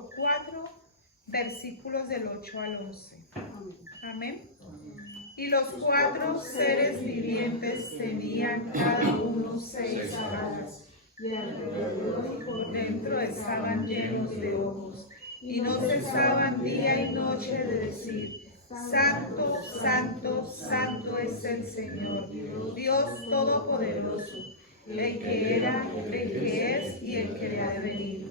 capítulo 4, versículos del 8 al 11. Amén. Y los 4 seres vivientes tenían cada uno 6 alas, y alrededor y por dentro estaban llenos de ojos, y no cesaban día y noche de decir: Santo, santo, santo es el Señor, Dios Todopoderoso, el que era, el que es y el que ha de venir.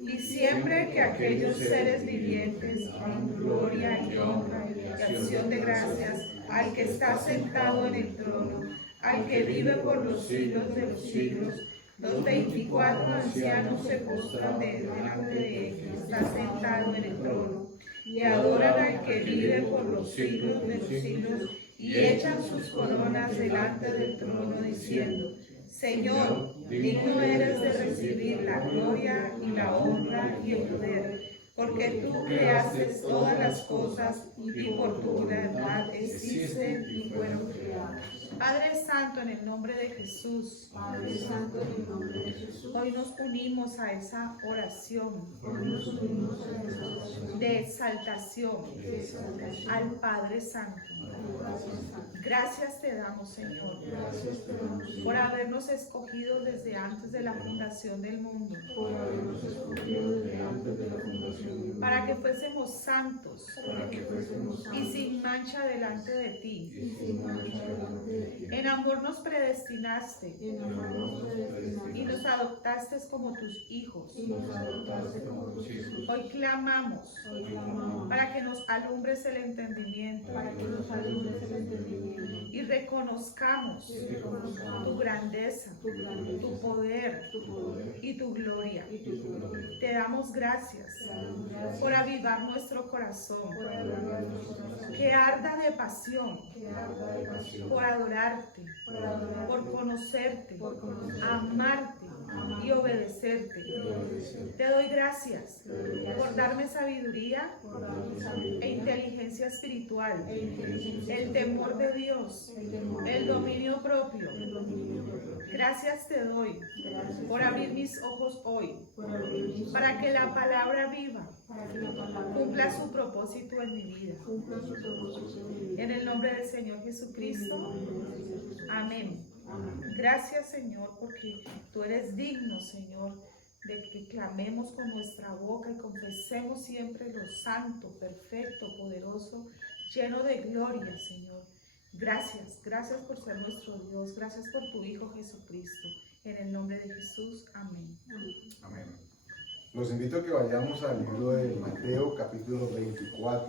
Y siempre que aquellos seres vivientes dan gloria y honra y acción de gracias al que está sentado en el trono, al que vive por los siglos de los siglos, los 24 ancianos se postran delante de él que está sentado en el trono, y adoran al que vive por los siglos de los siglos, y echan sus coronas delante del trono, diciendo: Señor, digno eres de recibir la gloria y la honra y el poder, porque tú creaste todas las cosas y por tu verdad existen y fueron creadas. Padre Santo, en el nombre de Jesús, Padre Santo, en el nombre de Jesús, hoy nos unimos a esa oración de exaltación al Padre Santo. Gracias te damos, Señor, por habernos escogido desde antes de la fundación del mundo, para que fuésemos santos y sin mancha delante de ti. En amor nos predestinaste y nos adoptaste como tus hijos. Hoy clamamos para que nos alumbres el entendimiento y reconozcamos tu grandeza, tu poder y tu gloria. Te damos gracias por avivar nuestro corazón, que arda de pasión por adorarte, por conocerte, amarte y obedecerte. Te doy gracias por darme sabiduría e inteligencia espiritual, el temor de Dios, el dominio propio. Gracias te doy por abrir mis ojos hoy, para que la palabra viva cumpla su propósito en mi vida. En el nombre del Señor Jesucristo. Amén. Gracias, Señor, porque tú eres digno, Señor, de que clamemos con nuestra boca y confesemos siempre lo santo, perfecto, poderoso, lleno de gloria, Señor. Gracias, gracias por ser nuestro Dios, gracias por tu Hijo Jesucristo. En el nombre de Jesús, amén. Amén. Los invito a que vayamos al libro de Mateo, capítulo 24.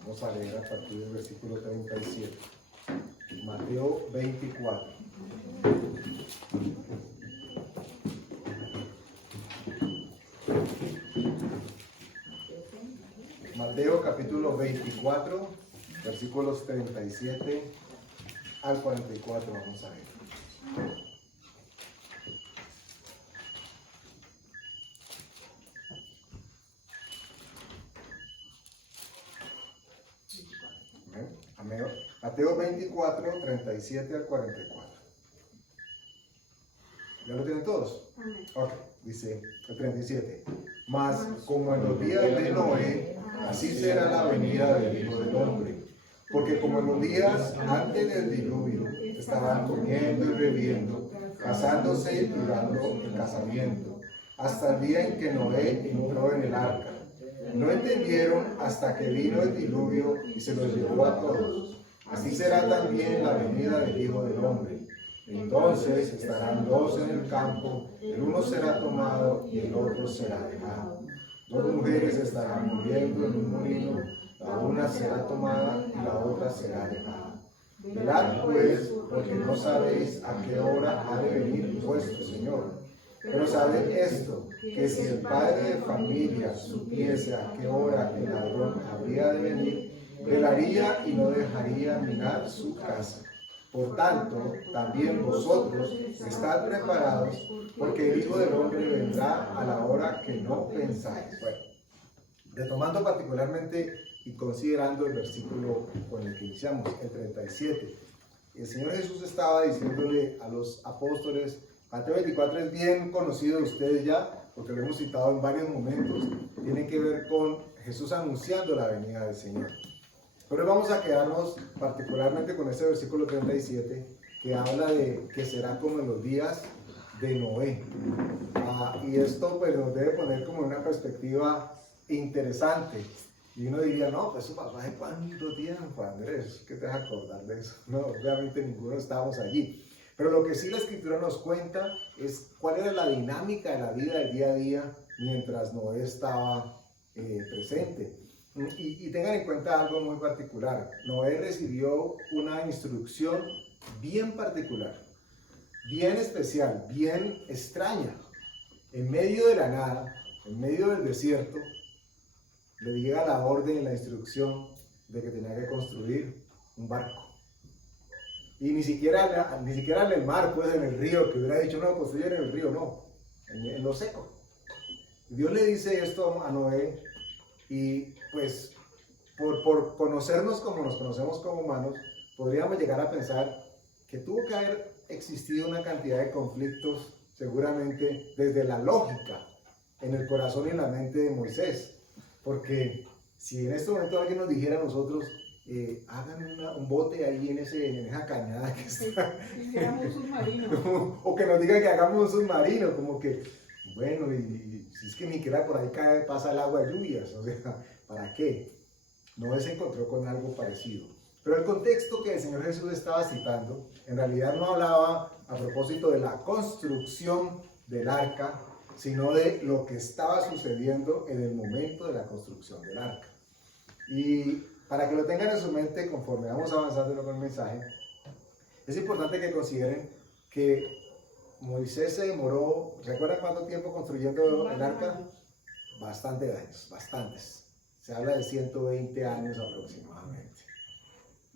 Vamos a leer a partir del versículo 37. Mateo 24. Mateo capítulo 24, versículos 37 al 44. Vamos a ver. Amén. Mateo 24, 37 al 44. ¿Ya lo tienen todos? Ok, dice el 37. Mas como en los días de Noé, así será la venida del Hijo del Hombre. Porque como en los días antes del diluvio, estaban comiendo y bebiendo, casándose y durando el casamiento, hasta el día en que Noé entró en el arca. No entendieron hasta que vino el diluvio y se los llevó a todos. Así será también la venida del Hijo del Hombre. Entonces estarán dos en el campo, el uno será tomado y el otro será dejado. Dos mujeres estarán muriendo en un molino, la una será tomada y la otra será dejada. Velad pues, porque no sabéis a qué hora ha de venir vuestro Señor. Pero sabed esto, que si el padre de familia supiese a qué hora el ladrón habría de venir, velaría y no dejaría minar su casa. Por tanto, también vosotros estad preparados, porque el Hijo del Hombre vendrá a la hora que no pensáis. Bueno, retomando particularmente y considerando el versículo con el que iniciamos, el 37, el Señor Jesús estaba diciéndole a los apóstoles, Mateo 24 es bien conocido de ustedes ya, porque lo hemos citado en varios momentos, tiene que ver con Jesús anunciando la venida del Señor. Pero hoy vamos a quedarnos particularmente con este versículo 37, que habla de que será como en los días de Noé. Y esto pues nos debe poner como en una perspectiva interesante. Y uno diría, no, pues eso pasó hace cuánto tiempo, Andrés, ¿qué te vas a acordar de eso? No, obviamente ninguno estábamos allí. Pero lo que sí la Escritura nos cuenta es cuál era la dinámica de la vida del día a día mientras Noé estaba presente. Y tengan en cuenta algo muy particular. Noé recibió una instrucción bien particular, bien especial, bien extraña. En medio de la nada, en medio del desierto, le llega la orden y la instrucción de que tenía que construir un barco. Y ni siquiera en el mar, pues en el río, que hubiera dicho, no, construir en el río, no, en lo seco. Dios le dice esto a Noé y pues por conocernos como nos conocemos como humanos, podríamos llegar a pensar que tuvo que haber existido una cantidad de conflictos, seguramente desde la lógica, en el corazón y en la mente de Moisés. Porque si en este momento alguien nos dijera a nosotros, hagan un bote ahí en esa cañada que está, un submarino. o que nos digan que hagamos un submarino, como que, bueno, y si es que ni siquiera por ahí pasa el agua de lluvias, o sea, ¿para qué? Noé se encontró con algo parecido. Pero el contexto que el Señor Jesús estaba citando, en realidad no hablaba a propósito de la construcción del arca, sino de lo que estaba sucediendo en el momento de la construcción del arca. Y para que lo tengan en su mente conforme vamos avanzando con el mensaje, es importante que consideren que Moisés se demoró, ¿recuerdan cuánto tiempo construyendo el arca? Bastantes años, bastantes. Se habla de 120 años aproximadamente.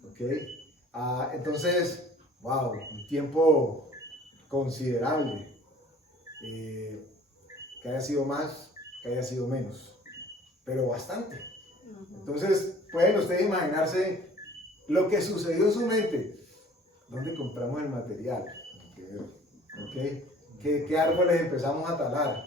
¿Ok? Entonces, wow, un tiempo considerable. Que haya sido más, que haya sido menos, pero bastante. Entonces, pueden ustedes imaginarse lo que sucedió en su mente. ¿Dónde compramos el material? ¿Okay? ¿Qué árboles empezamos a talar?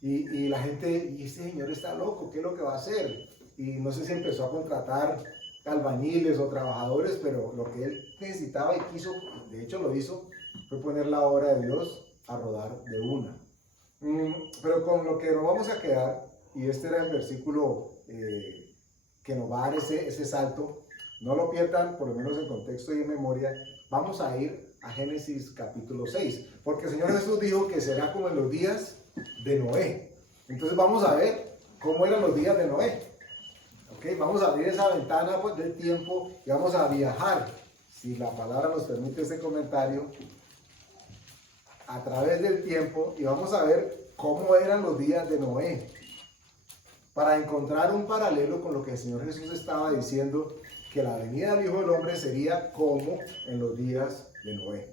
Y la gente, y este señor está loco, ¿qué es lo que va a hacer? Y no sé si empezó a contratar albañiles o trabajadores, pero lo que él necesitaba y quiso, de hecho lo hizo, fue poner la obra de Dios a rodar de una. Pero con lo que nos vamos a quedar, y este era el versículo que nos va a dar ese salto, no lo pierdan, por lo menos en contexto y en memoria, vamos a ir a Génesis capítulo 6, porque el Señor Jesús dijo que será como en los días de Noé. Entonces vamos a ver cómo eran los días de Noé. ¿Okay? Vamos a abrir esa ventana pues, del tiempo y vamos a viajar, si la palabra nos permite ese comentario, a través del tiempo y vamos a ver cómo eran los días de Noé, para encontrar un paralelo con lo que el Señor Jesús estaba diciendo, que la venida del Hijo del Hombre sería como en los días de Noé.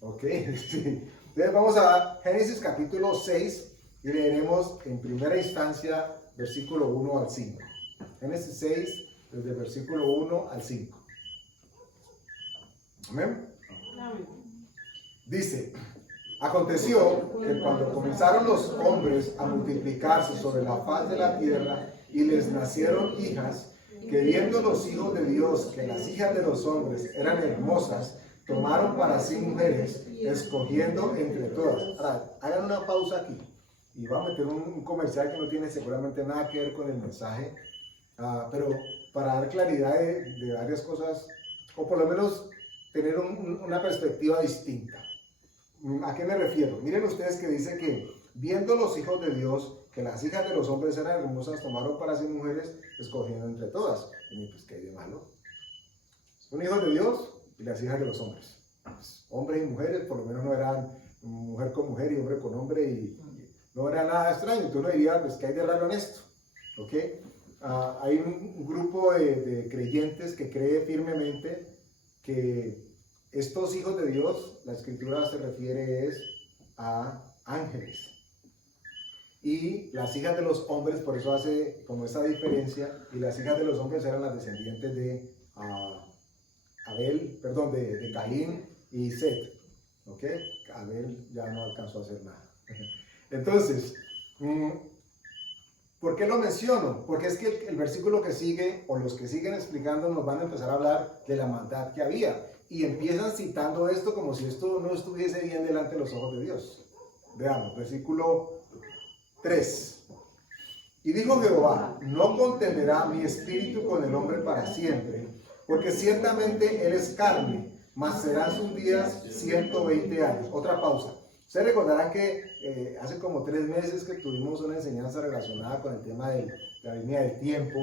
Ok, sí. Entonces vamos a Génesis capítulo 6 y leeremos en primera instancia versículo 1 al 5. Génesis 6, desde el versículo 1 al 5. Amén. Dice, aconteció que cuando comenzaron los hombres a multiplicarse sobre la faz de la tierra y les nacieron hijas, que viendo los hijos de Dios que las hijas de los hombres eran hermosas, tomaron para sí mujeres, escogiendo entre todas. Ahora, hagan una pausa aquí y voy a meter un comercial que no tiene seguramente nada que ver con el mensaje, pero para dar claridad de varias cosas, o por lo menos tener una perspectiva distinta. ¿A qué me refiero? Miren ustedes que dice que viendo los hijos de Dios que las hijas de los hombres eran hermosas, tomaron para sí mujeres, escogiendo entre todas. Y pues, ¿qué hay de malo? Son hijos de Dios y las hijas de los hombres. Pues, hombres y mujeres, por lo menos no eran mujer con mujer y hombre con hombre, y no era nada extraño. Entonces uno diría, pues, ¿qué hay de raro en esto? ¿Ok? Hay un grupo de creyentes que cree firmemente que estos hijos de Dios, la escritura se refiere a ángeles. Y las hijas de los hombres, por eso hace como esa diferencia, y las hijas de los hombres eran las descendientes de de Caín y Set. ¿Ok? Abel ya no alcanzó a hacer nada. Entonces, ¿por qué lo menciono? Porque es que el versículo que sigue, o los que siguen explicando, nos van a empezar a hablar de la maldad que había. Y empiezan citando esto como si esto no estuviese bien delante de los ojos de Dios. Veamos, versículo 3. Y dijo Jehová, no contenderá mi espíritu con el hombre para siempre, porque ciertamente él es carne, mas serán sus días 120 años. Otra pausa. Ustedes recordarán que hace como 3 meses que tuvimos una enseñanza relacionada con el tema de la línea del tiempo.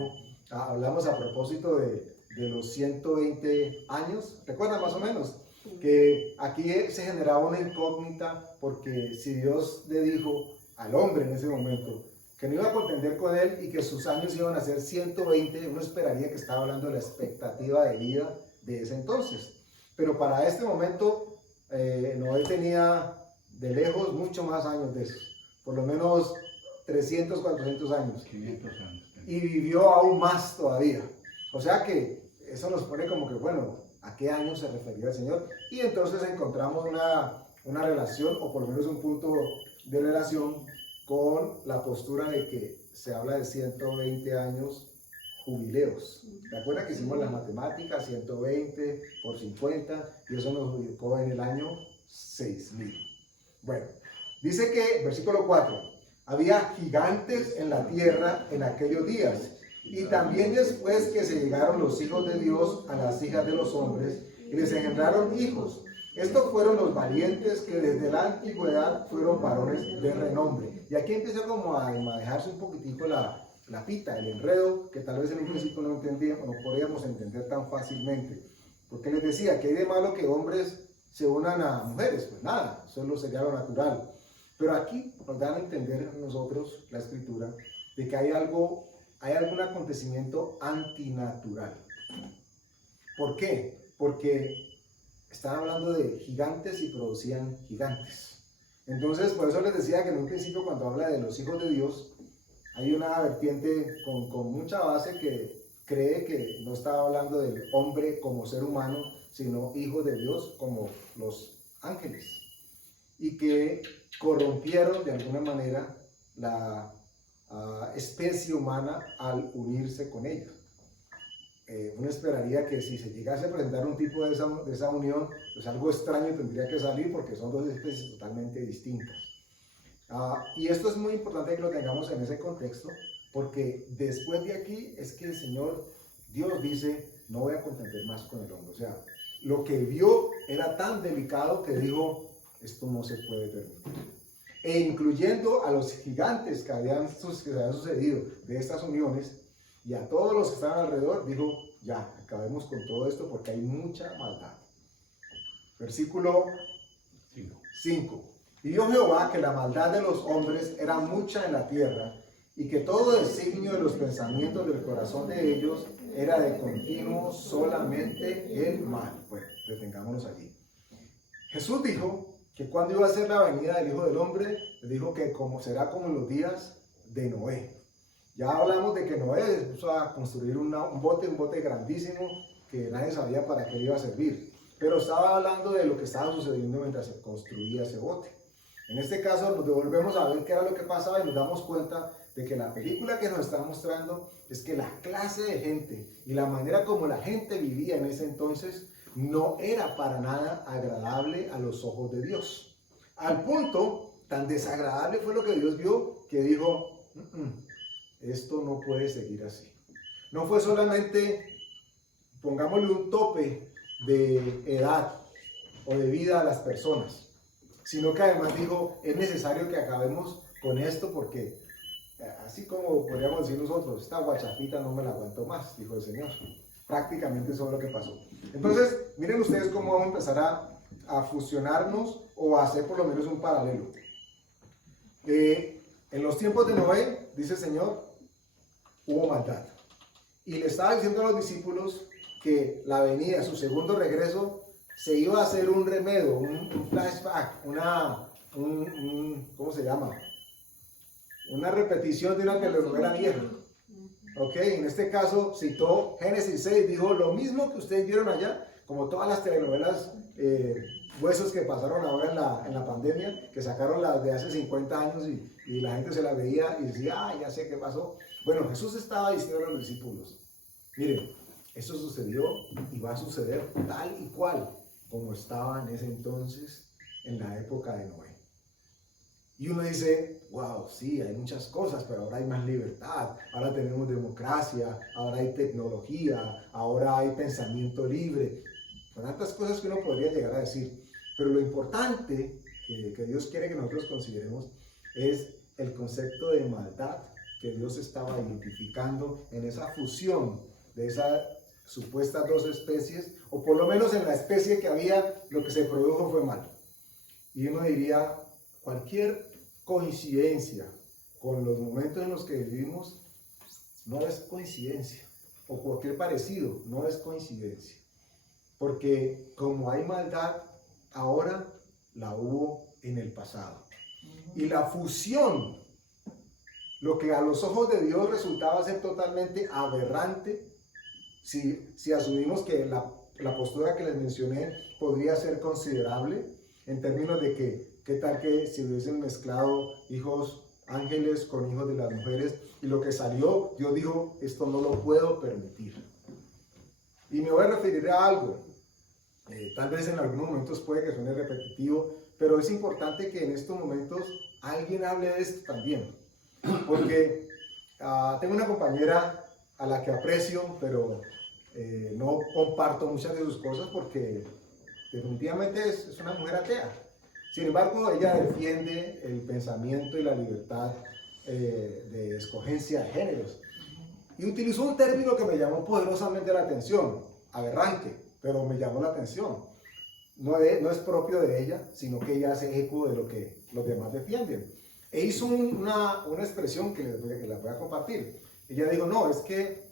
Hablamos a propósito de los 120 años. ¿Recuerdan más o menos? Que aquí se generaba una incógnita porque si Dios le dijo al hombre en ese momento que no iba a contender con él y que sus años iban a ser 120, uno esperaría que estaba hablando de la expectativa de vida de ese entonces. Pero para este momento, Noé tenía de lejos mucho más años de eso, por lo menos 300, 400 años. 500 años. Y vivió aún más todavía. O sea que eso nos pone como que, bueno, ¿a qué año se refería el Señor? Y entonces encontramos una relación, o por lo menos un punto de relación con la postura de que se habla de 120 años jubileos. ¿Te acuerdas que hicimos las matemáticas? 120 por 50, y eso nos ubicó en el año 6000. Bueno, dice que, versículo 4, había gigantes en la tierra en aquellos días, y también después que se llegaron los hijos de Dios a las hijas de los hombres, y les engendraron hijos. Estos fueron los valientes que desde la antigüedad fueron varones de renombre. Y aquí empieza como a manejarse un poquitico la pita, el enredo, que tal vez en un principio no entendíamos, no podíamos entender tan fácilmente. Porque les decía, ¿qué hay de malo que hombres se unan a mujeres? Pues nada, solo sería lo natural. Pero aquí nos dan a entender a nosotros, la escritura, de que hay algún acontecimiento antinatural. ¿Por qué? Porque están hablando de gigantes y producían gigantes. Entonces, por eso les decía que en un principio, cuando habla de los hijos de Dios, hay una vertiente con mucha base que cree que no estaba hablando del hombre como ser humano, sino hijos de Dios como los ángeles. Y que corrompieron de alguna manera la especie humana al unirse con ellos. Uno esperaría que si se llegase a presentar un tipo de esa unión, pues algo extraño tendría que salir porque son dos especies totalmente distintas. Y esto es muy importante que lo tengamos en ese contexto, porque después de aquí es que el Señor, Dios dice, no voy a contender más con el hombre. O sea, lo que vio era tan delicado que dijo, esto no se puede permitir. E incluyendo a los gigantes que habían sucedido de estas uniones, y a todos los que estaban alrededor, dijo, ya, acabemos con todo esto porque hay mucha maldad. Versículo 5. Y vio Jehová que la maldad de los hombres era mucha en la tierra, y que todo designio de los pensamientos del corazón de ellos era de continuo solamente el mal. Bueno, detengámonos allí. Jesús dijo que cuando iba a ser la venida del Hijo del Hombre, le dijo que será como en los días de Noé. Ya hablamos de que Noé puso a construir un bote grandísimo que nadie sabía para qué iba a servir. Pero estaba hablando de lo que estaba sucediendo mientras se construía ese bote. En este caso nos devolvemos a ver qué era lo que pasaba y nos damos cuenta de que la película que nos está mostrando es que la clase de gente y la manera como la gente vivía en ese entonces no era para nada agradable a los ojos de Dios. Al punto, tan desagradable fue lo que Dios vio que dijo, esto no puede seguir así. No fue solamente, pongámosle un tope de edad o de vida a las personas, sino que además dijo, es necesario que acabemos con esto porque, así como podríamos decir nosotros, esta guachafita no me la aguanto más, dijo el Señor. Prácticamente eso es lo que pasó. Entonces, miren ustedes cómo vamos a empezar a fusionarnos o a hacer por lo menos un paralelo. En los tiempos de Noé, dice el Señor, hubo maldad. Y le estaba diciendo a los discípulos que la venida, su segundo regreso, se iba a hacer un remedio, un flashback, ¿cómo se llama? Una repetición de una telenovela vieja. Ok, en este caso citó Génesis 6, dijo lo mismo que ustedes vieron allá, como todas las telenovelas huesos que pasaron ahora en la pandemia, que sacaron las de hace 50 años y la gente se la veía y decía, ah, ya sé qué pasó. Bueno, Jesús estaba diciendo a los discípulos, miren, esto sucedió y va a suceder tal y cual como estaba en ese entonces, en la época de Noé. Y uno dice, wow, sí, hay muchas cosas, pero ahora hay más libertad, ahora tenemos democracia, ahora hay tecnología, ahora hay pensamiento libre. Son tantas cosas que uno podría llegar a decir. Pero lo importante que Dios quiere que nosotros consideremos es el concepto de maldad que Dios estaba identificando en esa fusión de esas supuestas dos especies, o por lo menos en la especie que había, lo que se produjo fue mal. Y uno diría, cualquier coincidencia con los momentos en los que vivimos no es coincidencia, o cualquier parecido no es coincidencia, porque como hay maldad ahora, la hubo en el pasado. Y la fusión, lo que a los ojos de Dios resultaba ser totalmente aberrante, si asumimos que la postura que les mencioné podría ser considerable, en términos de que, ¿qué tal que si hubiesen mezclado hijos ángeles con hijos de las mujeres? Y lo que salió, Dios dijo, esto no lo puedo permitir. Y me voy a referir a algo, tal vez en algunos momentos puede que suene repetitivo, pero es importante que en estos momentos alguien hable de esto también. Porque tengo una compañera a la que aprecio, pero no comparto muchas de sus cosas porque definitivamente es una mujer atea. Sin embargo, ella defiende el pensamiento y la libertad de escogencia de géneros. Y utilizó un término que me llamó poderosamente la atención, aberrante, pero me llamó la atención. No es propio de ella, sino que ella hace eco de lo que los demás defienden. E hizo una expresión que les voy a compartir. Ella dijo, no, es que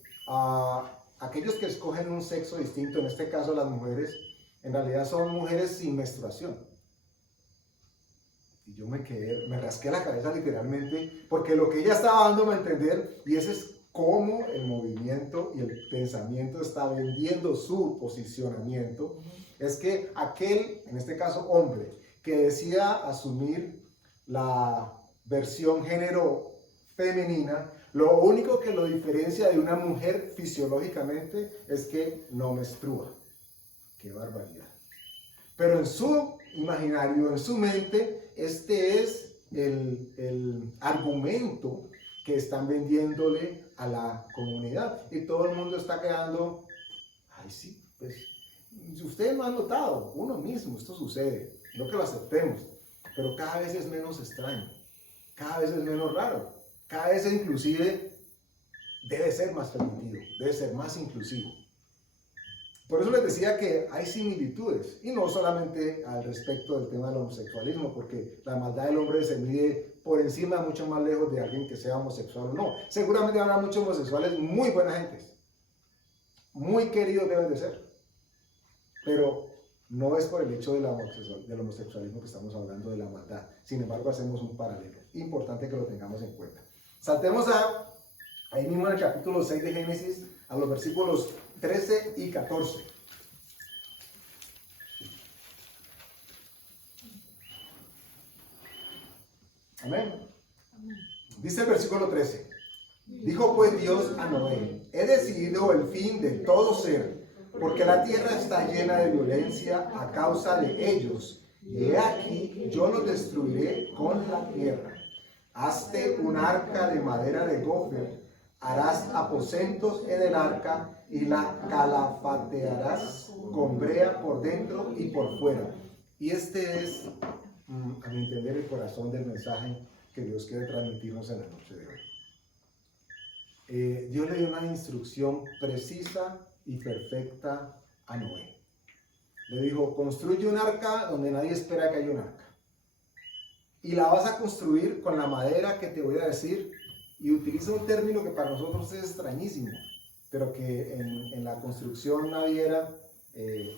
aquellos que escogen un sexo distinto, en este caso las mujeres, en realidad son mujeres sin menstruación. Y yo me rasqué la cabeza literalmente, porque lo que ella estaba dándome a entender, y ese es cómo el movimiento y el pensamiento está vendiendo su posicionamiento, es que aquel, en este caso hombre, que decida asumir la versión género femenina, lo único que lo diferencia de una mujer fisiológicamente es que no menstrua. ¡Qué barbaridad! Pero en su imaginario, en su mente, este es el argumento que están vendiéndole a la comunidad. Y todo el mundo está quedando, ay sí, pues, ustedes no han notado, uno mismo, esto sucede, no que lo aceptemos, pero cada vez es menos extraño, cada vez es menos raro, cada vez inclusive debe ser más permitido, debe ser más inclusivo. Por eso les decía que hay similitudes, y no solamente al respecto del tema del homosexualismo, porque la maldad del hombre se mide por encima, mucho más lejos de alguien que sea homosexual o no. Seguramente habrá muchos homosexuales muy buena gente, muy queridos deben de ser, pero no es por el hecho del homosexualismo que estamos hablando de la maldad. Sin embargo, hacemos un paralelo, importante que lo tengamos en cuenta. Saltemos ahí mismo en el capítulo 6 de Génesis, a los versículos 13 y 14. Amén. Dice el versículo 13. Dijo pues Dios a Noé, he decidido el fin de todo ser, porque la tierra está llena de violencia a causa de ellos, y he aquí yo los destruiré con la tierra. Hazte un arca de madera de gofer, harás aposentos en el arca y la calafatearás con brea por dentro y por fuera. Y este es, a mi entender, el corazón del mensaje que Dios quiere transmitirnos en la noche de hoy. Dios le dio una instrucción precisa y perfecta a Noé. Le dijo, construye un arca donde nadie espera que haya un arca. Y la vas a construir con la madera que te voy a decir. Y utiliza un término que para nosotros es extrañísimo, pero que en la construcción naviera,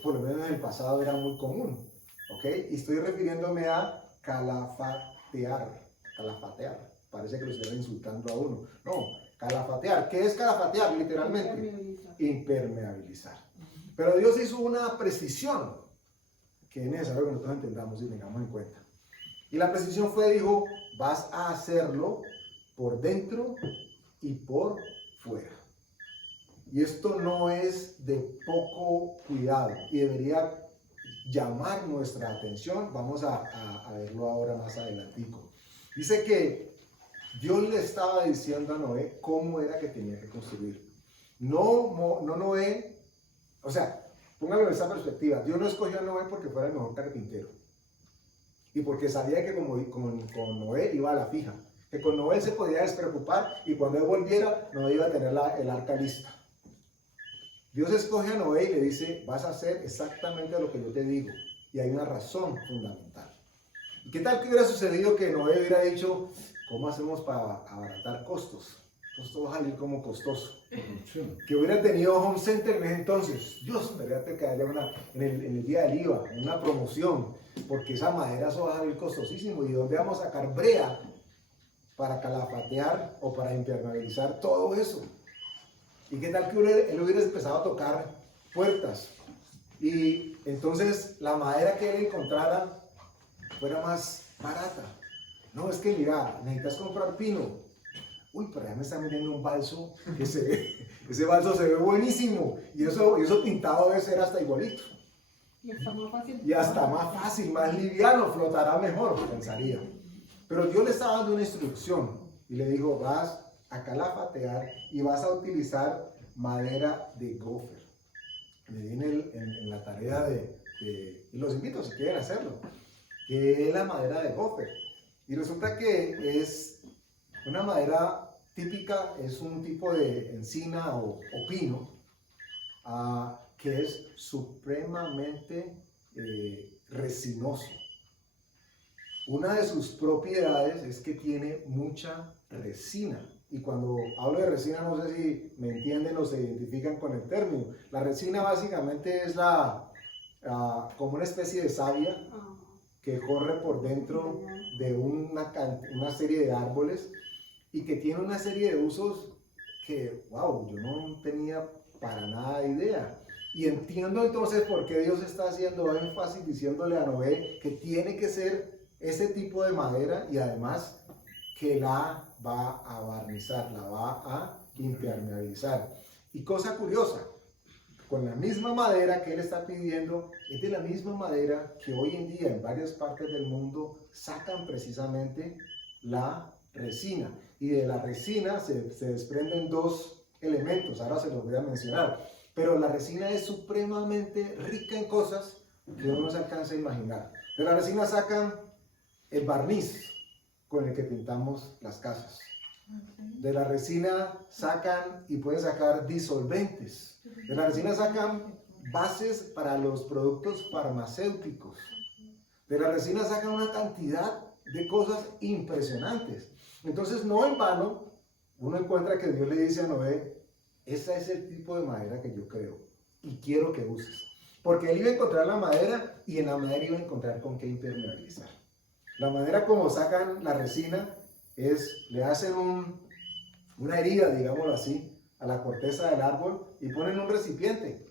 por lo menos en el pasado, era muy común. ¿Ok? Y estoy refiriéndome a calafatear. Calafatear. Parece que lo estuvieran insultando a uno. No, calafatear. ¿Qué es calafatear literalmente? Impermeabilizar. Pero Dios hizo una precisión que es necesario que nosotros entendamos y tengamos en cuenta. Y la precisión fue, dijo, vas a hacerlo por dentro y por fuera. Y esto no es de poco cuidado y debería llamar nuestra atención. Vamos a verlo ahora más adelantico. Dice que Dios le estaba diciendo a Noé cómo era que tenía que construir. No Noé, o sea, póngalo en esa perspectiva. Dios no escogió a Noé porque fuera el mejor carpintero. Y porque sabía que con Noé iba a la fija. Que con Noé se podía despreocupar y cuando él volviera, Noé iba a tener el arca lista. Dios escoge a Noé y le dice, vas a hacer exactamente lo que yo te digo. Y hay una razón fundamental. ¿Y qué tal que hubiera sucedido que Noé hubiera dicho, ¿cómo hacemos para abaratar costos? Esto va a salir como costoso. Que hubiera tenido Home Center en ese entonces. Dios, espérate que haya en el día del IVA, una promoción. Porque esa madera eso va a salir costosísimo. ¿Y dónde vamos a sacar brea para calafatear o para impermeabilizar todo eso? ¿Y qué tal que él hubiera empezado a tocar puertas? Y entonces la madera que él encontrara fuera más barata. No, es que mira, necesitas comprar pino. Uy, pero ya me están vendiendo un balso que ese balso se ve buenísimo. Y eso pintado debe ser hasta igualito. Y hasta más fácil. Y hasta más fácil, más liviano, flotará mejor, pensaría. Pero Dios le estaba dando una instrucción y le dijo, vas a calafatear y vas a utilizar madera de gofer. Me di en la tarea y los invito si quieren hacerlo, que es la madera de gofer. Y resulta que es una madera típica, es un tipo de encina o pino que es supremamente resinoso. Una de sus propiedades es que tiene mucha resina. Y cuando hablo de resina, no sé si me entienden o se identifican con el término. La resina básicamente es como una especie de savia que corre por dentro de una serie de árboles y que tiene una serie de usos que, wow, yo no tenía para nada idea. Y entiendo entonces por qué Dios está haciendo énfasis diciéndole a Noé que tiene que ser ese tipo de madera y además que la va a barnizar, la va a impermeabilizar. Y cosa curiosa, con la misma madera que él está pidiendo, es de la misma madera que hoy en día en varias partes del mundo sacan precisamente la resina. Y de la resina se desprenden dos elementos, ahora se los voy a mencionar. Pero la resina es supremamente rica en cosas que uno no se alcanza a imaginar. De la resina sacan el barniz con el que pintamos las casas. De la resina sacan y pueden sacar disolventes. De la resina sacan bases para los productos farmacéuticos. De la resina sacan una cantidad de cosas impresionantes. Entonces, no en vano, uno encuentra que Dios le dice a Noé, ese es el tipo de madera que yo creo y quiero que uses. Porque él iba a encontrar la madera y en la madera iba a encontrar con qué impermeabilizar. La manera como sacan la resina es, le hacen una herida, digámoslo así, a la corteza del árbol y ponen un recipiente.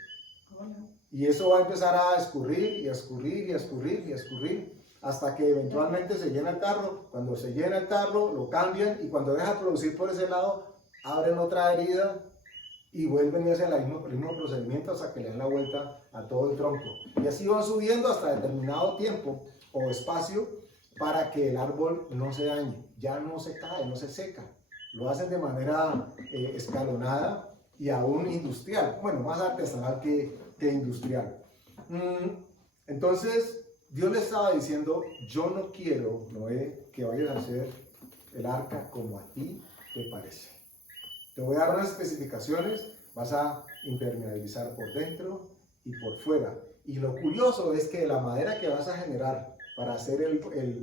Y eso va a empezar a escurrir y a escurrir y a escurrir y a escurrir hasta que eventualmente se llena el tarro. Cuando se llena el tarro, lo cambian y cuando deja de producir por ese lado, abren otra herida y vuelven y hacen el mismo procedimiento hasta que le dan la vuelta a todo el tronco. Y así van subiendo hasta determinado tiempo o espacio para que el árbol no se dañe, ya no se cae, no se seca. Lo hacen de manera escalonada y aún industrial, bueno, más artesanal que industrial. Entonces, Dios le estaba diciendo, yo no quiero, Noé, que vayas a hacer el arca como a ti te parece. Te voy a dar unas especificaciones, vas a impermeabilizar por dentro y por fuera. Y lo curioso es que la madera que vas a generar para hacer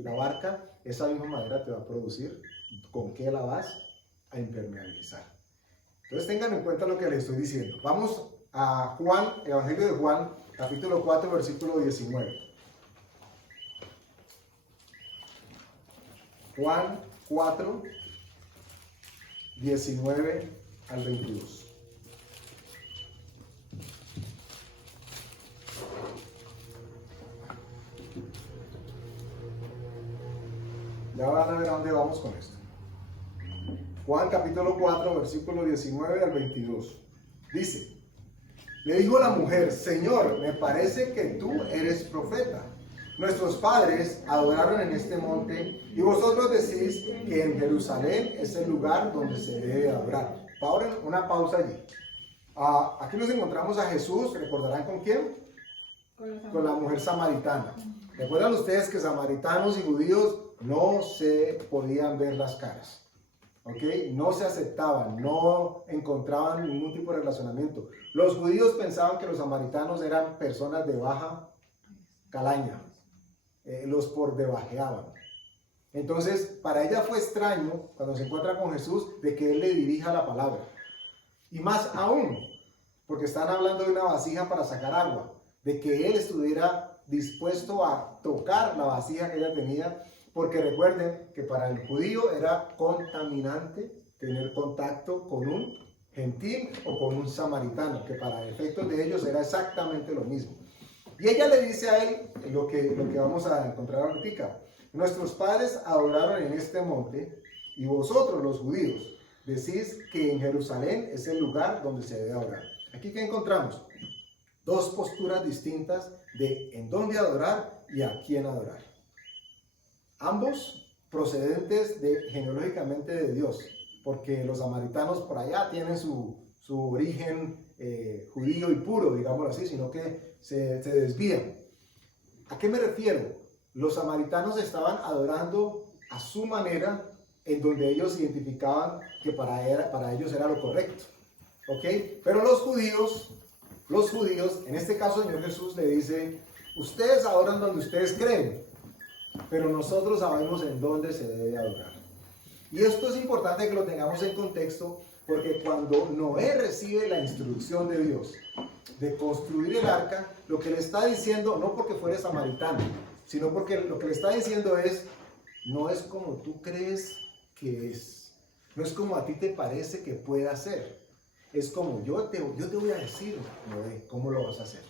la barca, esa misma madera te va a producir con qué la vas a impermeabilizar. Entonces tengan en cuenta lo que les estoy diciendo. Vamos a Juan, Evangelio de Juan, capítulo 4, versículo 19. Juan 4, 19 al 22. Ya van a ver a dónde vamos con esto. Juan capítulo 4, versículo 19 al 22. Dice, le dijo la mujer, Señor, me parece que tú eres profeta. Nuestros padres adoraron en este monte y vosotros decís que en Jerusalén es el lugar donde se debe adorar. Ahora una pausa allí. Aquí nos encontramos a Jesús, ¿recordarán con quién? Con la mujer samaritana. ¿Recuerdan ustedes que samaritanos y judíos no se podían ver las caras? ¿Ok? No se aceptaban, no encontraban ningún tipo de relacionamiento. Los judíos pensaban que los samaritanos eran personas de baja calaña, los por debajeaban. Entonces, para ella fue extraño cuando se encuentra con Jesús de que Él le dirija la palabra. Y más aún, porque están hablando de una vasija para sacar agua, de que Él estuviera dispuesto a tocar la vasija que ella tenía, porque recuerden que para el judío era contaminante tener contacto con un gentil o con un samaritano, que para efectos de ellos era exactamente lo mismo. Y ella le dice a él lo que vamos a encontrar ahorita. Nuestros padres adoraron en este monte y vosotros los judíos decís que en Jerusalén es el lugar donde se debe adorar. Aquí que encontramos dos posturas distintas de en dónde adorar y a quién adorar. Ambos procedentes genealógicamente de Dios, porque los samaritanos por allá tienen su origen judío y puro, digámoslo así, sino que se desvían. ¿A qué me refiero? Los samaritanos estaban adorando a su manera, en donde ellos identificaban que para ellos era lo correcto. ¿Ok? Pero los judíos, en este caso el Señor Jesús le dice, ustedes adoran donde ustedes creen, pero nosotros sabemos en dónde se debe adorar. Y esto es importante que lo tengamos en contexto, porque cuando Noé recibe la instrucción de Dios de construir el arca, lo que le está diciendo, no porque fuera samaritano, sino porque lo que le está diciendo es, no es como tú crees que es, no es como a ti te parece que pueda ser, es como yo te voy a decir, Noé, cómo lo vas a hacer.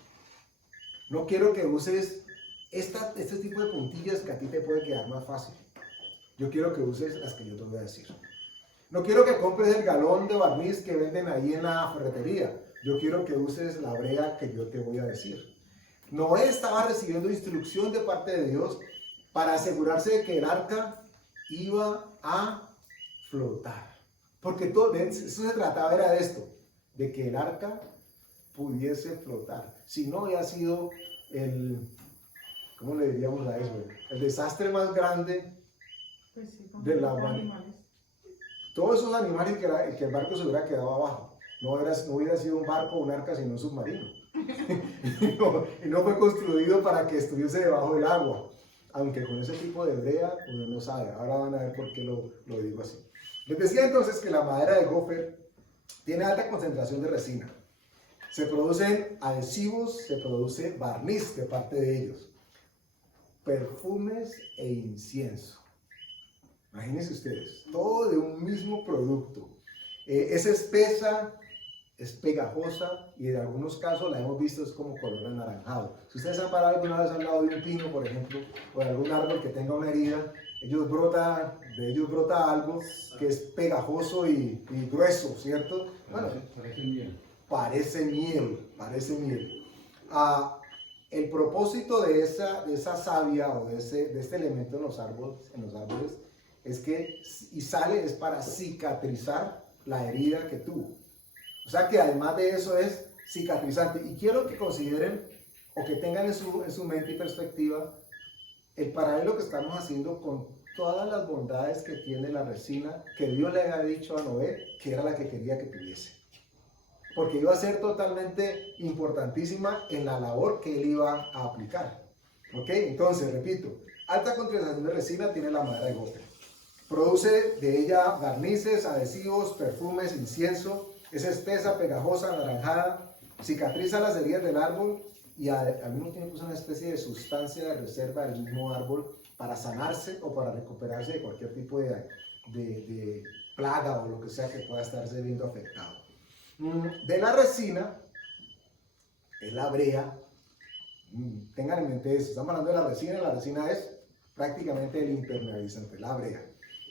No quiero que uses este tipo de puntillas que a ti te puede quedar más fácil. Yo quiero que uses las que yo te voy a decir. No quiero que compres el galón de barniz que venden ahí en la ferretería. Yo quiero que uses la brea que yo te voy a decir. Noé estaba recibiendo instrucción de parte de Dios para asegurarse de que el arca iba a flotar. Porque todo eso se trataba era de esto, de que el arca pudiese flotar. Si no había sido ¿cómo le diríamos a eso? El desastre más grande de la humanidad. Todos esos animales que el barco se hubiera quedado abajo. No hubiera sido un barco o un arca, sino un submarino. y no fue construido para que estuviese debajo del agua. Aunque con ese tipo de brea uno no sabe. Ahora van a ver por qué lo digo así. Les decía entonces que la madera de gofer tiene alta concentración de resina. Se producen adhesivos, se produce barniz de parte de ellos, perfumes e incienso. Imagínense ustedes, todo de un mismo producto. Es espesa, es pegajosa y en algunos casos la hemos visto es como color anaranjado. Si ustedes han parado alguna vez al lado de un pino, por ejemplo, o de algún árbol que tenga una herida, de ellos brota algo que es pegajoso y grueso, ¿cierto? Bueno, parece miel. El propósito de esa savia o de este elemento en los árboles es que es para cicatrizar la herida que tuvo. O sea que además de eso es cicatrizante. Y quiero que consideren o que tengan en su mente y perspectiva el paralelo que estamos haciendo con todas las bondades que tiene la resina que Dios le había dicho a Noé que era la que quería que tuviese. Porque iba a ser totalmente importantísima en la labor que él iba a aplicar. ¿Ok? Entonces, repito, alta concentración de resina tiene la madera de gofer. Produce de ella barnices, adhesivos, perfumes, incienso. Es espesa, pegajosa, anaranjada. Cicatriza las heridas del árbol y al mismo tiempo es una especie de sustancia de reserva del mismo árbol para sanarse o para recuperarse de cualquier tipo de plaga o lo que sea que pueda estarse viendo afectado. De la resina, es la brea. Tengan en mente eso. Estamos hablando de la resina es prácticamente el impermeabilizante, la brea.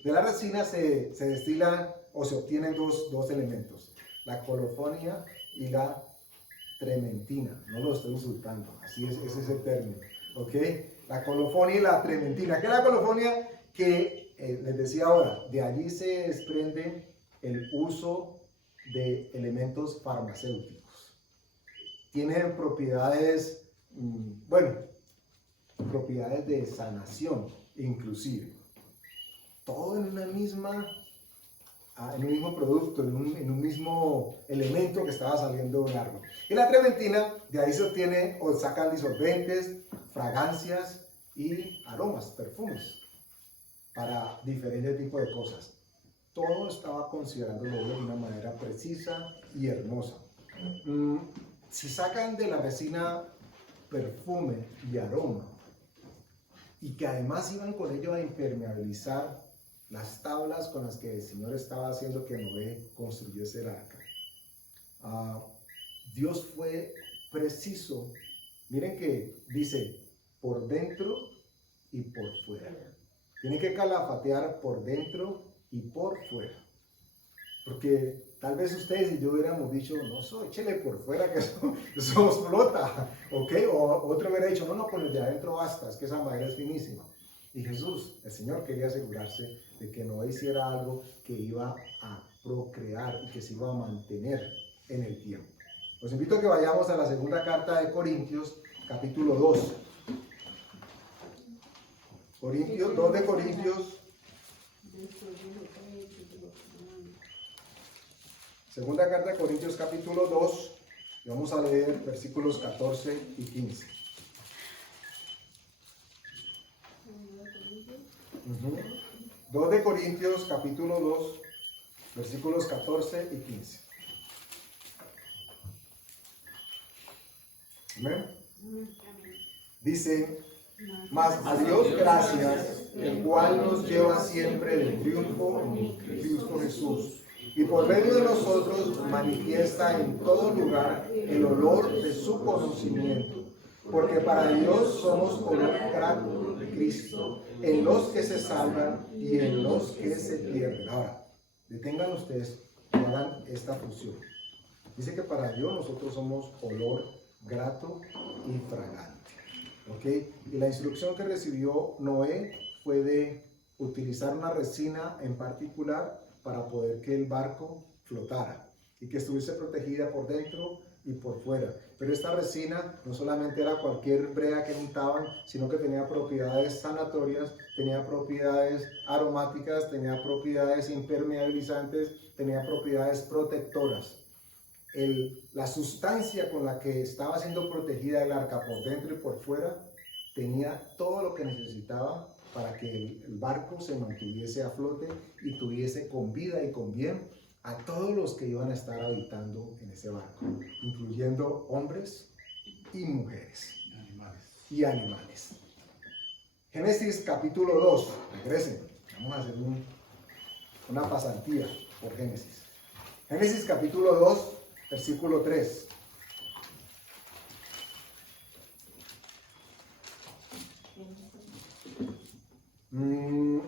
De la resina se destilan o se obtienen dos elementos, la colofonia y la trementina. No lo estoy insultando, así es, ese es el término, ¿ok? La colofonia y la trementina. ¿Qué es la colofonia? Que les decía ahora, de allí se desprende el uso de elementos farmacéuticos. Tienen propiedades, propiedades de sanación, inclusive. Todo en un mismo producto, en un mismo elemento que estaba saliendo de un árbol. Y la trementina, de ahí se obtiene o sacan disolventes, fragancias y aromas, perfumes, para diferentes tipos de cosas. Todo estaba considerándolo de una manera precisa y hermosa. Si sacan de la resina perfume y aroma, y que además iban con ello a impermeabilizar las tablas con las que el Señor estaba haciendo que Noé construyese el arca, Dios fue preciso. Miren que dice por dentro y por fuera. Tiene que calafatear por dentro y por fuera. Porque tal vez ustedes y yo hubiéramos dicho, no, échele por fuera que eso flota, ¿ok? O otro hubiera dicho, no, con el de adentro basta, es que esa madera es finísima. Y Jesús, el Señor, quería asegurarse de que no hiciera algo que iba a procrear y que se iba a mantener en el tiempo. Los invito a que vayamos a la segunda carta de Corintios, capítulo 2. 2 de Corintios. Segunda carta de Corintios, capítulo 2. Y vamos a leer versículos 14 y 15. 2 de Corintios, capítulo 2, versículos 14 y 15. Amén. Dice, mas a Dios gracias, el cual nos lleva siempre de triunfo en Cristo Jesús, y por medio de nosotros manifiesta en todo lugar el olor de su conocimiento, porque para Dios somos olor grato de Cristo, en los que se salvan y en los que se pierden. Ahora, detengan ustedes y hagan esta fusión. Dice que para Dios nosotros somos olor grato y fragante. ¿Ok? Y la instrucción que recibió Noé fue de utilizar una resina en particular para poder que el barco flotara y que estuviese protegida por dentro y por fuera. Pero esta resina no solamente era cualquier brea que untaban, sino que tenía propiedades sanatorias, tenía propiedades aromáticas, tenía propiedades impermeabilizantes, tenía propiedades protectoras. La sustancia con la que estaba siendo protegida el arca por dentro y por fuera tenía todo lo que necesitaba para que el barco se mantuviese a flote y tuviese con vida y con bien a todos los que iban a estar habitando en ese barco, incluyendo hombres y mujeres y animales. Génesis capítulo 2, regresen, vamos a hacer una pasantía por Génesis. Génesis capítulo 2, versículo 3. No,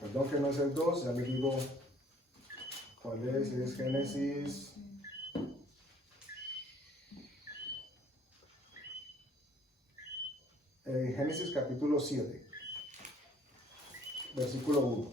perdón que no es el 2, ya les digo cuál es Génesis. Génesis capítulo 7, versículo 1.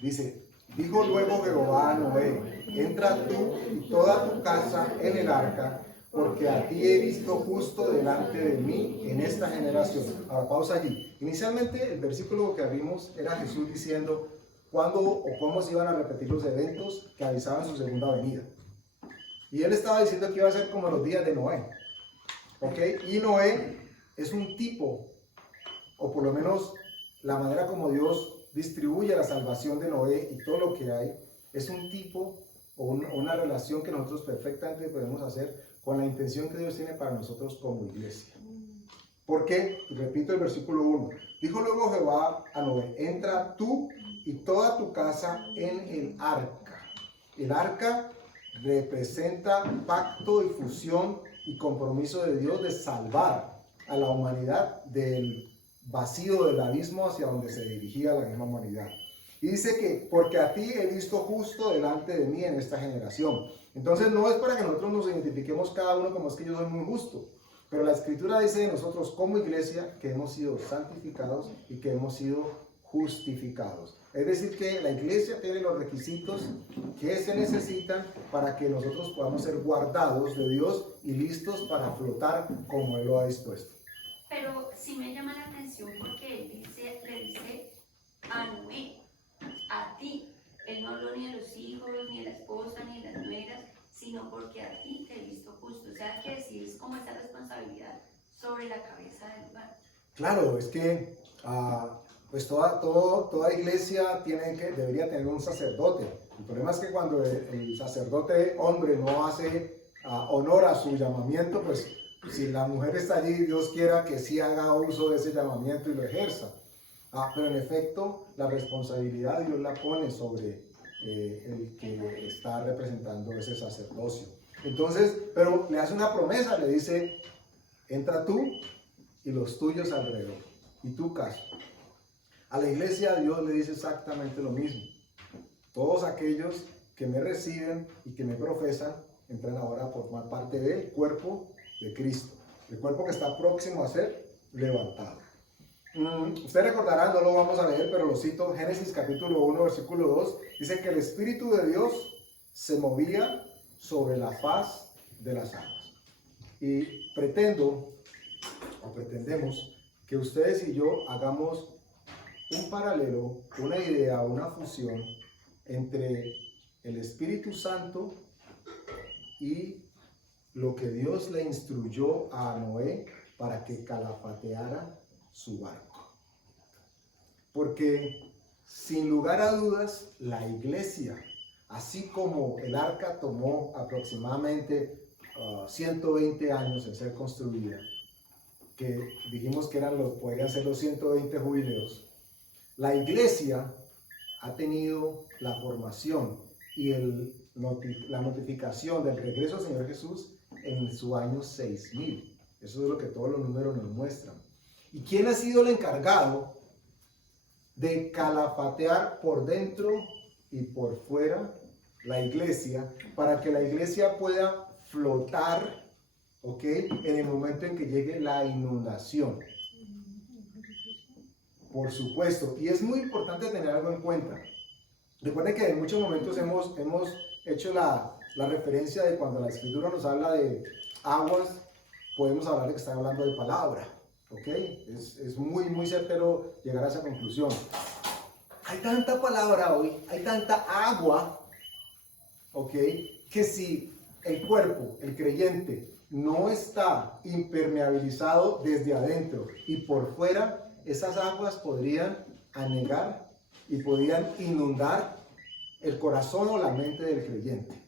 Dice, dijo luego Jehová a Noé, entra tú y toda tu casa en el arca, porque a ti he visto justo delante de mí en esta generación. Ahora, pausa allí. Inicialmente el versículo que abrimos era Jesús diciendo cuándo o cómo se iban a repetir los eventos que avisaban su segunda venida. Y él estaba diciendo que iba a ser como los días de Noé. ¿Ok? Y Noé es un tipo, o por lo menos la manera como Dios distribuye la salvación de Noé y todo lo que hay, es un tipo o una relación que nosotros perfectamente podemos hacer con la intención que Dios tiene para nosotros como iglesia. ¿Por qué? Repito el versículo 1. Dijo luego Jehová a Noé, entra tú y toda tu casa en el arca. El arca representa pacto y fusión y compromiso de Dios de salvar a la humanidad del vacío del abismo hacia donde se dirigía la misma humanidad. Y dice que porque a ti he visto justo delante de mí en esta generación. Entonces no es para que nosotros nos identifiquemos cada uno como es que yo soy muy justo, pero la Escritura dice de nosotros como iglesia que hemos sido santificados y que hemos sido justificados. Es decir, que la iglesia tiene los requisitos que se necesitan para que nosotros podamos ser guardados de Dios y listos para flotar como Él lo ha dispuesto. Pero sí me llama la atención porque él le dice a Noé, a ti. Él no habló ni de los hijos, ni de la esposa, ni de las nueras, sino porque a ti te he visto justo. O sea, que sí es como esa responsabilidad sobre la cabeza del lugar. Claro, es que pues toda iglesia debería tener un sacerdote. El problema es que cuando el sacerdote hombre no hace honor a su llamamiento, pues si la mujer está allí, Dios quiera que sí haga uso de ese llamamiento y lo ejerza. Pero en efecto, la responsabilidad Dios la pone sobre el que está representando ese sacerdocio. Entonces, pero le hace una promesa, le dice, entra tú y los tuyos alrededor, y tu casa. A la iglesia Dios le dice exactamente lo mismo. Todos aquellos que me reciben y que me profesan, entran ahora a formar parte del cuerpo de Cristo, el cuerpo que está próximo a ser levantado. Ustedes recordarán, no lo vamos a leer, pero lo cito, Génesis capítulo 1, versículo 2, dice que el Espíritu de Dios se movía sobre la faz de las aguas. Y pretendemos que ustedes y yo hagamos un paralelo, una idea, una fusión entre el Espíritu Santo y lo que Dios le instruyó a Noé para que calafateara su barco. Porque sin lugar a dudas, la iglesia, así como el arca tomó aproximadamente 120 años en ser construida, que dijimos que podrían ser los 120 jubileos, la iglesia ha tenido la formación y la notificación del regreso del Señor Jesús en su año 6000. Eso es lo que todos los números nos muestran. ¿Y quién ha sido el encargado de calafatear por dentro y por fuera la iglesia para que la iglesia pueda flotar, ¿ok?, en el momento en que llegue la inundación? Por supuesto, y es muy importante tener algo en cuenta. Recuerden que en muchos momentos hemos hecho la referencia de cuando la Escritura nos habla de aguas, podemos hablar de que está hablando de palabra, ¿ok? Es muy, muy certero llegar a esa conclusión. Hay tanta palabra hoy, hay tanta agua, ¿ok?, que si el cuerpo, el creyente, no está impermeabilizado desde adentro y por fuera, esas aguas podrían anegar y podrían inundar el corazón o la mente del creyente.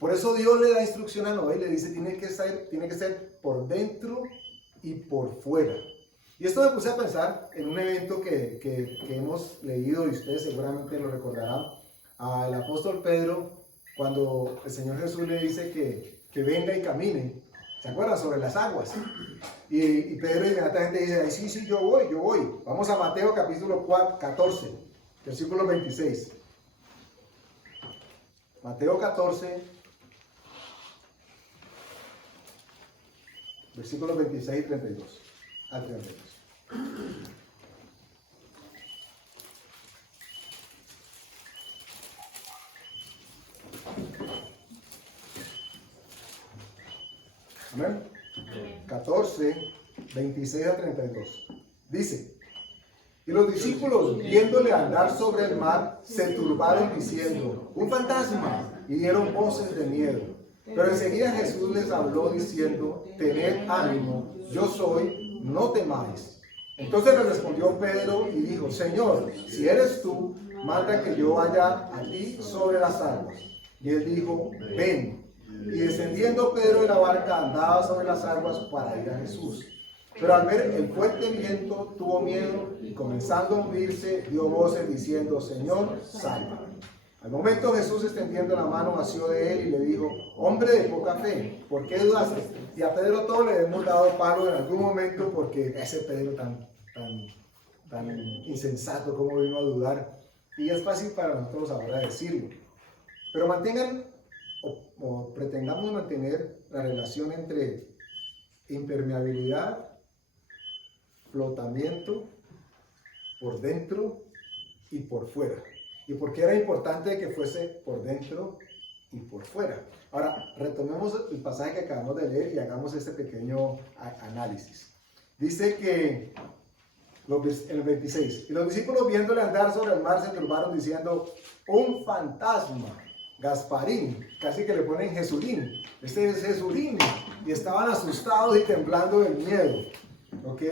Por eso Dios le da instrucción a Noé y le dice, tiene que ser por dentro y por fuera. Y esto me puse a pensar en un evento que hemos leído, y ustedes seguramente lo recordarán, al apóstol Pedro, cuando el Señor Jesús le dice que venga y camine, ¿se acuerdan? Sobre las aguas. Y Pedro inmediatamente dice, sí, yo voy. Vamos a Mateo capítulo 14, versículo 26. Mateo 14, versículos 26 y 32. Al 32. Amén. 14, 26 a 32. Dice, y los discípulos, viéndole andar sobre el mar, se turbaron diciendo, un fantasma, y dieron voces de miedo. Pero enseguida Jesús les habló diciendo, tened ánimo, yo soy, no temáis. Entonces le respondió Pedro y dijo, Señor, si eres tú, manda que yo vaya a ti sobre las aguas. Y él dijo, ven. Y descendiendo Pedro de la barca andaba sobre las aguas para ir a Jesús. Pero al ver el fuerte viento tuvo miedo y comenzando a hundirse dio voces diciendo, Señor, sálvame. Al momento Jesús, extendiendo la mano, asió de él y le dijo: hombre de poca fe, ¿por qué dudaste? Y a Pedro todos le hemos dado palo en algún momento porque ese Pedro tan insensato, como vino a dudar. Y es fácil para nosotros ahora decirlo. Pero mantengan o pretendamos mantener la relación entre impermeabilidad, flotamiento por dentro y por fuera. ¿Y por qué era importante que fuese por dentro y por fuera? Ahora, retomemos el pasaje que acabamos de leer y hagamos este pequeño análisis. Dice que el 26, y los discípulos viéndole andar sobre el mar se turbaron diciendo: un fantasma. Gasparín, casi que le ponen Jesulín, este es Jesulín, y estaban asustados y temblando del miedo, ¿ok?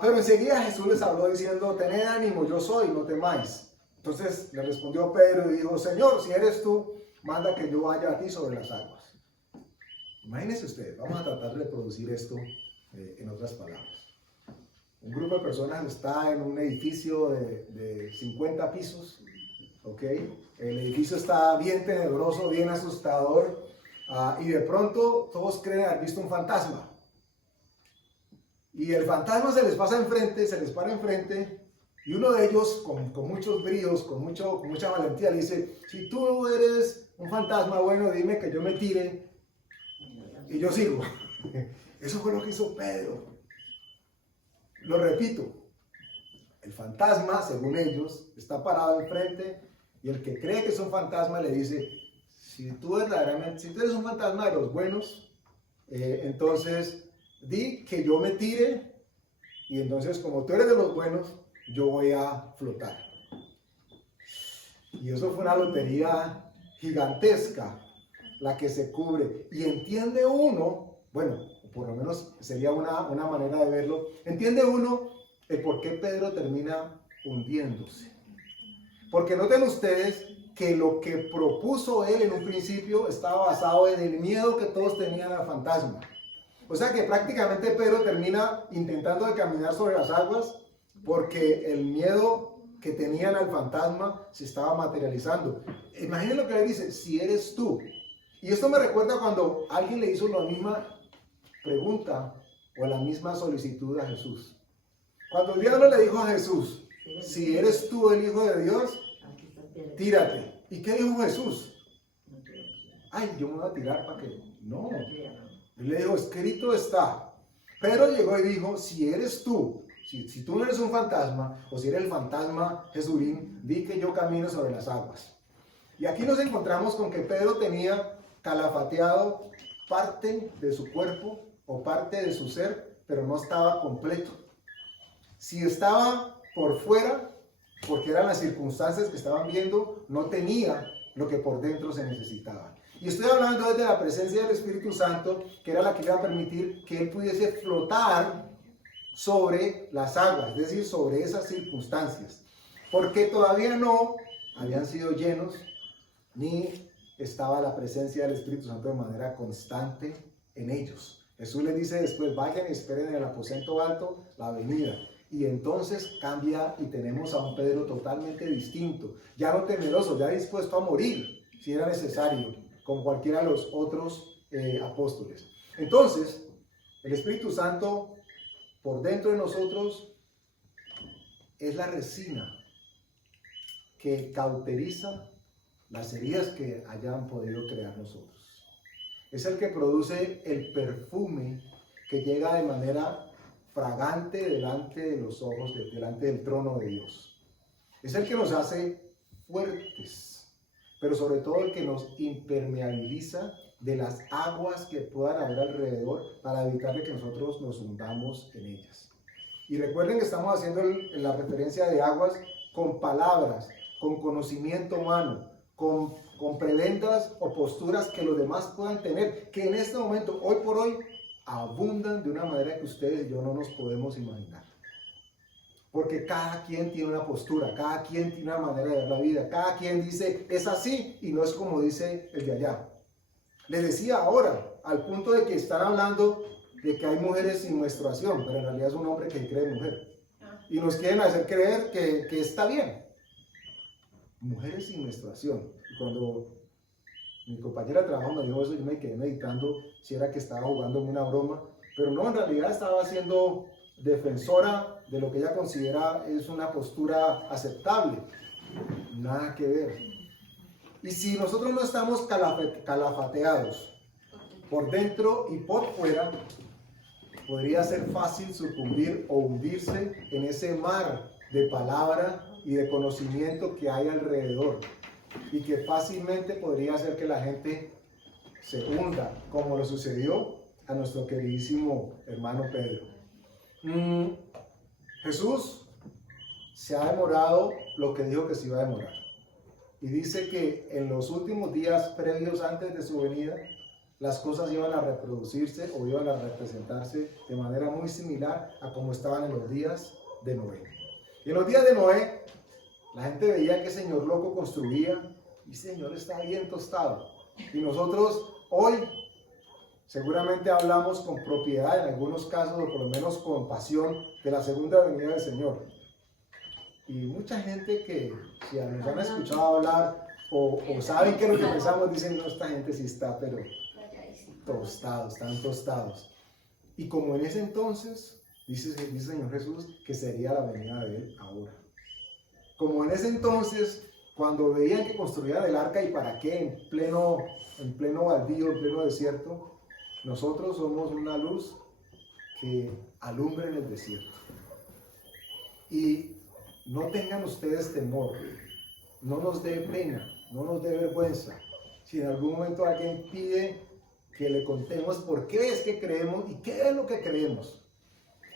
Pero enseguida Jesús les habló diciendo: tened ánimo, yo soy, no temáis. Entonces le respondió Pedro y dijo: Señor, si eres tú, manda que yo vaya a ti sobre las aguas. Imagínense ustedes, vamos a tratar de reproducir esto en otras palabras. Un grupo de personas está en un edificio de 50 pisos, ¿ok? El edificio está bien tenebroso, bien asustador, y de pronto todos creen haber visto un fantasma. Y el fantasma se les pasa enfrente, se les para enfrente, y uno de ellos, con muchos bríos, con mucha valentía, le dice: si tú eres un fantasma, bueno, dime que yo me tire y yo sigo. Eso fue lo que hizo Pedro. Lo repito, el fantasma, según ellos, está parado enfrente, y el que cree que es un fantasma le dice: si tú eres un fantasma de los buenos, entonces di que yo me tire, y entonces como tú eres de los buenos, yo voy a flotar. Y eso fue una lotería gigantesca, la que se cubre. Y entiende uno, bueno, por lo menos sería una manera de verlo, entiende uno el por qué Pedro termina hundiéndose. Porque noten ustedes que lo que propuso él en un principio estaba basado en el miedo que todos tenían al fantasma. O sea que prácticamente Pedro termina intentando de caminar sobre las aguas porque el miedo que tenían al fantasma se estaba materializando. Imaginen lo que le dice: si eres tú. Y esto me recuerda cuando alguien le hizo la misma pregunta o la misma solicitud a Jesús. Cuando el diablo le dijo a Jesús: si eres tú el Hijo de Dios, tírate. ¿Y qué dijo Jesús? Ay, yo me voy a tirar para que... No. Él le dijo: escrito está. Pero llegó y dijo: si eres tú, si tú no eres un fantasma, o si eres el fantasma Jesurín, di que yo camino sobre las aguas. Y aquí nos encontramos con que Pedro tenía calafateado parte de su cuerpo o parte de su ser, pero no estaba completo. Si estaba por fuera, porque eran las circunstancias que estaban viendo, no tenía lo que por dentro se necesitaba. Y estoy hablando desde la presencia del Espíritu Santo, que era la que iba a permitir que él pudiese flotar sobre las aguas, es decir, sobre esas circunstancias, porque todavía no habían sido llenos, ni estaba la presencia del Espíritu Santo de manera constante en ellos. Jesús les dice después: vayan y esperen en el aposento alto la venida. Y entonces cambia y tenemos a un Pedro totalmente distinto, ya no temeroso, ya dispuesto a morir si era necesario, como cualquiera de los otros apóstoles. Entonces, el Espíritu Santo por dentro de nosotros es la resina que cauteriza las heridas que hayan podido crear nosotros. Es el que produce el perfume que llega de manera fragante delante de los ojos, delante del trono de Dios. Es el que nos hace fuertes, pero sobre todo el que nos impermeabiliza de las aguas que puedan haber alrededor para evitar que nosotros nos hundamos en ellas. Y recuerden que estamos haciendo la referencia de aguas con palabras, con conocimiento humano, con prebendas o posturas que los demás puedan tener, que en este momento, hoy por hoy, abundan de una manera que ustedes y yo no nos podemos imaginar. Porque cada quien tiene una postura, cada quien tiene una manera de ver la vida, cada quien dice es así y no es como dice el de allá. Les decía ahora, al punto de que están hablando de que hay mujeres sin menstruación, pero en realidad es un hombre que cree mujer. Y nos quieren hacer creer que está bien. mujeres sin menstruación. Y cuando mi compañera de trabajo me dijo eso, yo me quedé meditando si era que estaba jugando una broma, pero no, en realidad estaba siendo defensora de lo que ella considera es una postura aceptable. Nada que ver. Y si nosotros no estamos calafateados por dentro y por fuera, podría ser fácil sucumbir o hundirse en ese mar de palabra y de conocimiento que hay alrededor, y que fácilmente podría hacer que la gente se hunda, como le sucedió a nuestro queridísimo hermano Pedro. Jesús se ha demorado lo que dijo que se iba a demorar, y dice que en los últimos días previos antes de su venida, las cosas iban a reproducirse o iban a representarse de manera muy similar a como estaban en los días de Noé. Y en los días de Noé, la gente veía que señor loco construía y señor está bien tostado. Y nosotros hoy seguramente hablamos con propiedad, en algunos casos, o por lo menos con pasión, de la segunda venida del Señor. Y mucha gente que si nos han escuchado hablar o saben qué es lo que pensamos, dicen, no, esta gente sí está, pero tostados, están tostados. Y como en ese entonces, dice el Señor Jesús, que sería la venida de Él ahora. Como en ese entonces, cuando veían que construían el arca, ¿y para qué? En pleno baldío, en pleno desierto. Nosotros somos una luz que alumbra en el desierto. Y no tengan ustedes temor, no nos dé pena, no nos dé vergüenza. Si en algún momento alguien pide que le contemos por qué es que creemos y qué es lo que creemos.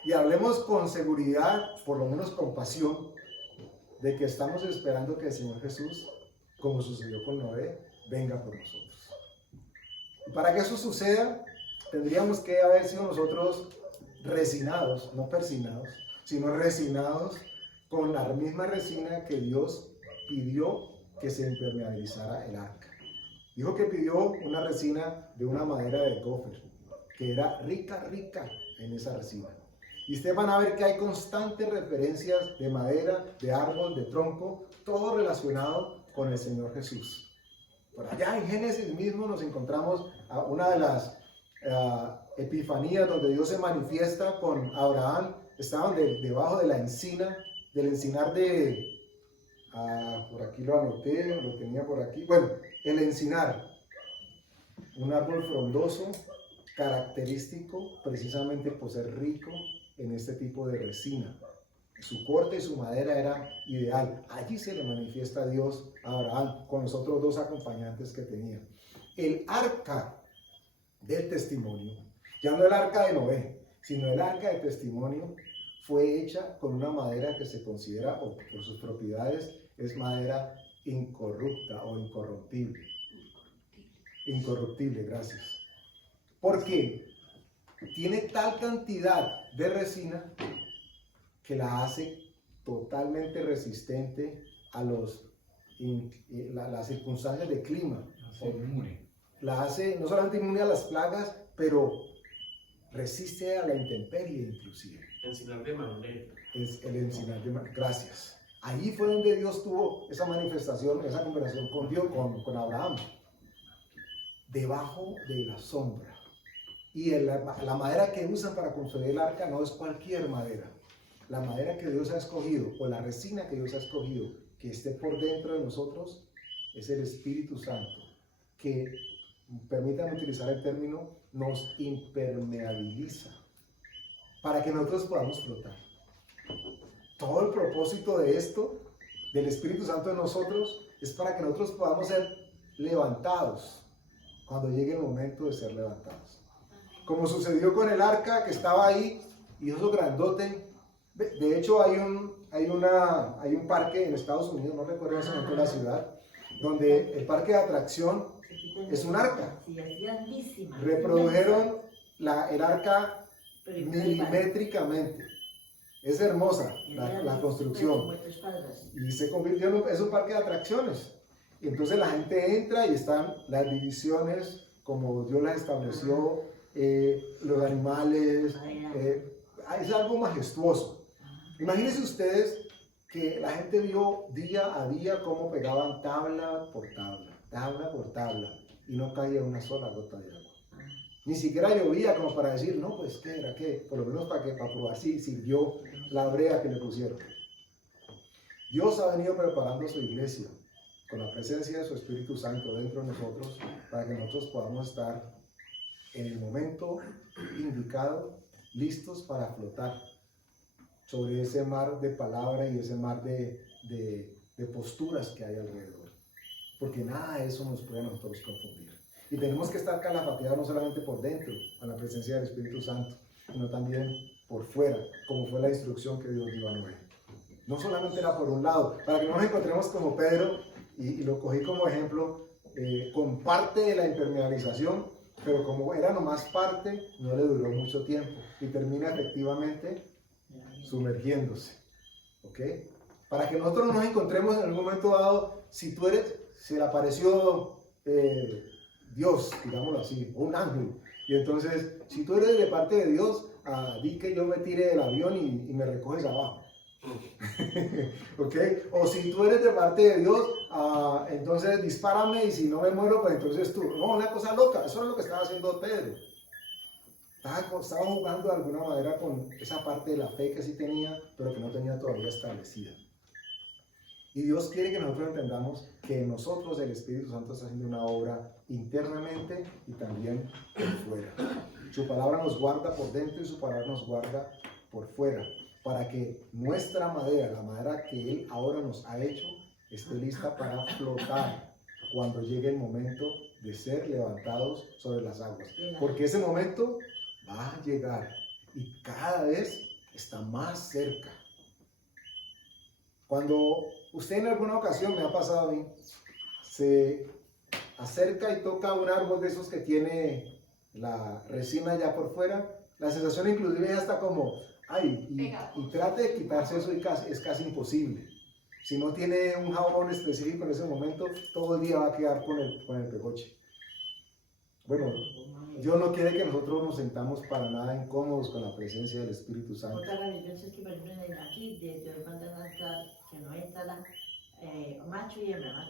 Y hablemos con seguridad, por lo menos con pasión, de que estamos esperando que el Señor Jesús, como sucedió con Noé, venga por nosotros. Y para que eso suceda, tendríamos que haber sido nosotros resinados, no persinados, sino resinados con la misma resina que Dios pidió que se impermeabilizara el arca. Dijo que pidió una resina de una madera de gofer, que era rica en esa resina. Y ustedes van a ver que hay constantes referencias de madera, de árbol, de tronco, todo relacionado con el Señor Jesús. Por allá en Génesis mismo nos encontramos a una de las epifanías donde Dios se manifiesta con Abraham. Estaban debajo de la encina, del encinar de... por aquí lo anoté, lo tenía por aquí. Bueno, el encinar, un árbol frondoso, característico precisamente por ser rico en este tipo de resina. Su corte y su madera era ideal. Allí se le manifiesta a Dios a Abraham con los otros dos acompañantes que tenía. El arca del testimonio, ya no el arca de Noé, sino el arca del testimonio, fue hecha con una madera que se considera, o por sus propiedades, es madera incorrupta o incorruptible. Incorruptible, gracias. Porque tiene tal cantidad de resina que la hace totalmente resistente a las circunstancias de clima. La hace no solamente inmune a las plagas, pero resiste a la intemperie inclusive. Encinar de Mamre. Es el encinar de Mamre. Gracias. Ahí fue donde Dios tuvo esa manifestación, esa conversación con Dios, con Abraham. Debajo de la sombra. Y la madera que usan para construir el arca no es cualquier madera. La madera que Dios ha escogido, o la resina que Dios ha escogido, que esté por dentro de nosotros, es el Espíritu Santo, que, permítanme utilizar el término, nos impermeabiliza, para que nosotros podamos flotar. Todo el propósito de esto, del Espíritu Santo en nosotros, es para que nosotros podamos ser levantados, cuando llegue el momento de ser levantados. Como sucedió con el arca que estaba ahí, y eso grandote. De hecho, hay un parque en Estados Unidos, no recuerdo en ese momento la ciudad, donde el parque de atracción es un arca. Reprodujeron el arca milimétricamente. Es hermosa la construcción. Y se convirtió en un parque de atracciones. Y entonces la gente entra y están las divisiones como Dios las estableció, los animales. Es algo majestuoso. Imagínense ustedes que la gente vio día a día cómo pegaban tabla por tabla, y no caía una sola gota de agua. Ni siquiera llovía como para decir, no, pues qué era, qué, por lo menos para probar si sirvió la brea que le pusieron. Dios ha venido preparando su iglesia con la presencia de su Espíritu Santo dentro de nosotros para que nosotros podamos estar en el momento indicado, listos para flotar sobre ese mar de palabra y ese mar de posturas que hay alrededor. Porque nada de eso nos puede a nosotros confundir. Y tenemos que estar calafateados no solamente por dentro, a la presencia del Espíritu Santo, sino también por fuera, como fue la instrucción que Dios dio a Noé. No solamente era por un lado, para que no nos encontremos como Pedro, y lo cogí como ejemplo, con parte de la impermeabilización, pero como era nomás parte, no le duró mucho tiempo y termina efectivamente sumergiéndose. ¿Ok? Para que nosotros no nos encontremos en algún momento dado, si tú eres, se le apareció Dios, digámoslo así, o un ángel, y entonces, si tú eres de parte de Dios, di que yo me tire del avión y me recoges abajo. ¿Ok? O si tú eres de parte de Dios, entonces dispárame y si no me muero, pues entonces tú. No, una cosa loca, eso es lo que estaba haciendo Pedro. Estaba jugando de alguna manera con esa parte de la fe que sí tenía, pero que no tenía todavía establecida. Y Dios quiere que nosotros entendamos que nosotros el Espíritu Santo está haciendo una obra internamente y también por fuera. Su palabra nos guarda por dentro y su palabra nos guarda por fuera, para que nuestra madera, la madera que Él ahora nos ha hecho, esté lista para flotar cuando llegue el momento de ser levantados sobre las aguas. Porque ese momento va a llegar y cada vez está más cerca. Cuando usted en alguna ocasión, me ha pasado a mí, se acerca y toca un árbol de esos que tiene la resina ya por fuera, la sensación inclusive ya está como, y trate de quitarse eso y es casi imposible. Si no tiene un jabón específico en ese momento, todo el día va a quedar con el pegoche. Bueno, Dios no quiere que nosotros nos sentamos para nada incómodos con la presencia del Espíritu Santo. Otra maravillosa es que, por ejemplo, aquí de que no está la macho y hembra,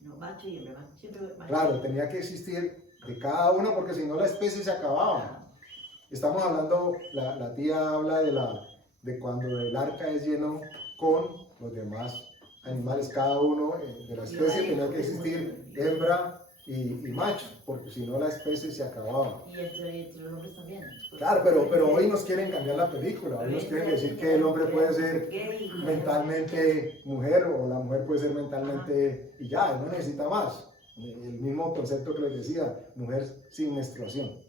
no, macho y hembra, siempre macho. Claro, tenía que existir de cada uno porque si no la especie se acababa. Estamos hablando, la tía habla de cuando el arca es lleno con los demás animales, cada uno de la especie tenía que existir hembra y macho, porque si no la especie se acababa. Y entre los hombres también. Claro, pero hoy nos quieren cambiar la película, hoy nos quieren decir que el hombre puede ser mentalmente mujer o la mujer puede ser mentalmente y ya, no necesita más. El mismo concepto que les decía, mujer sin menstruación.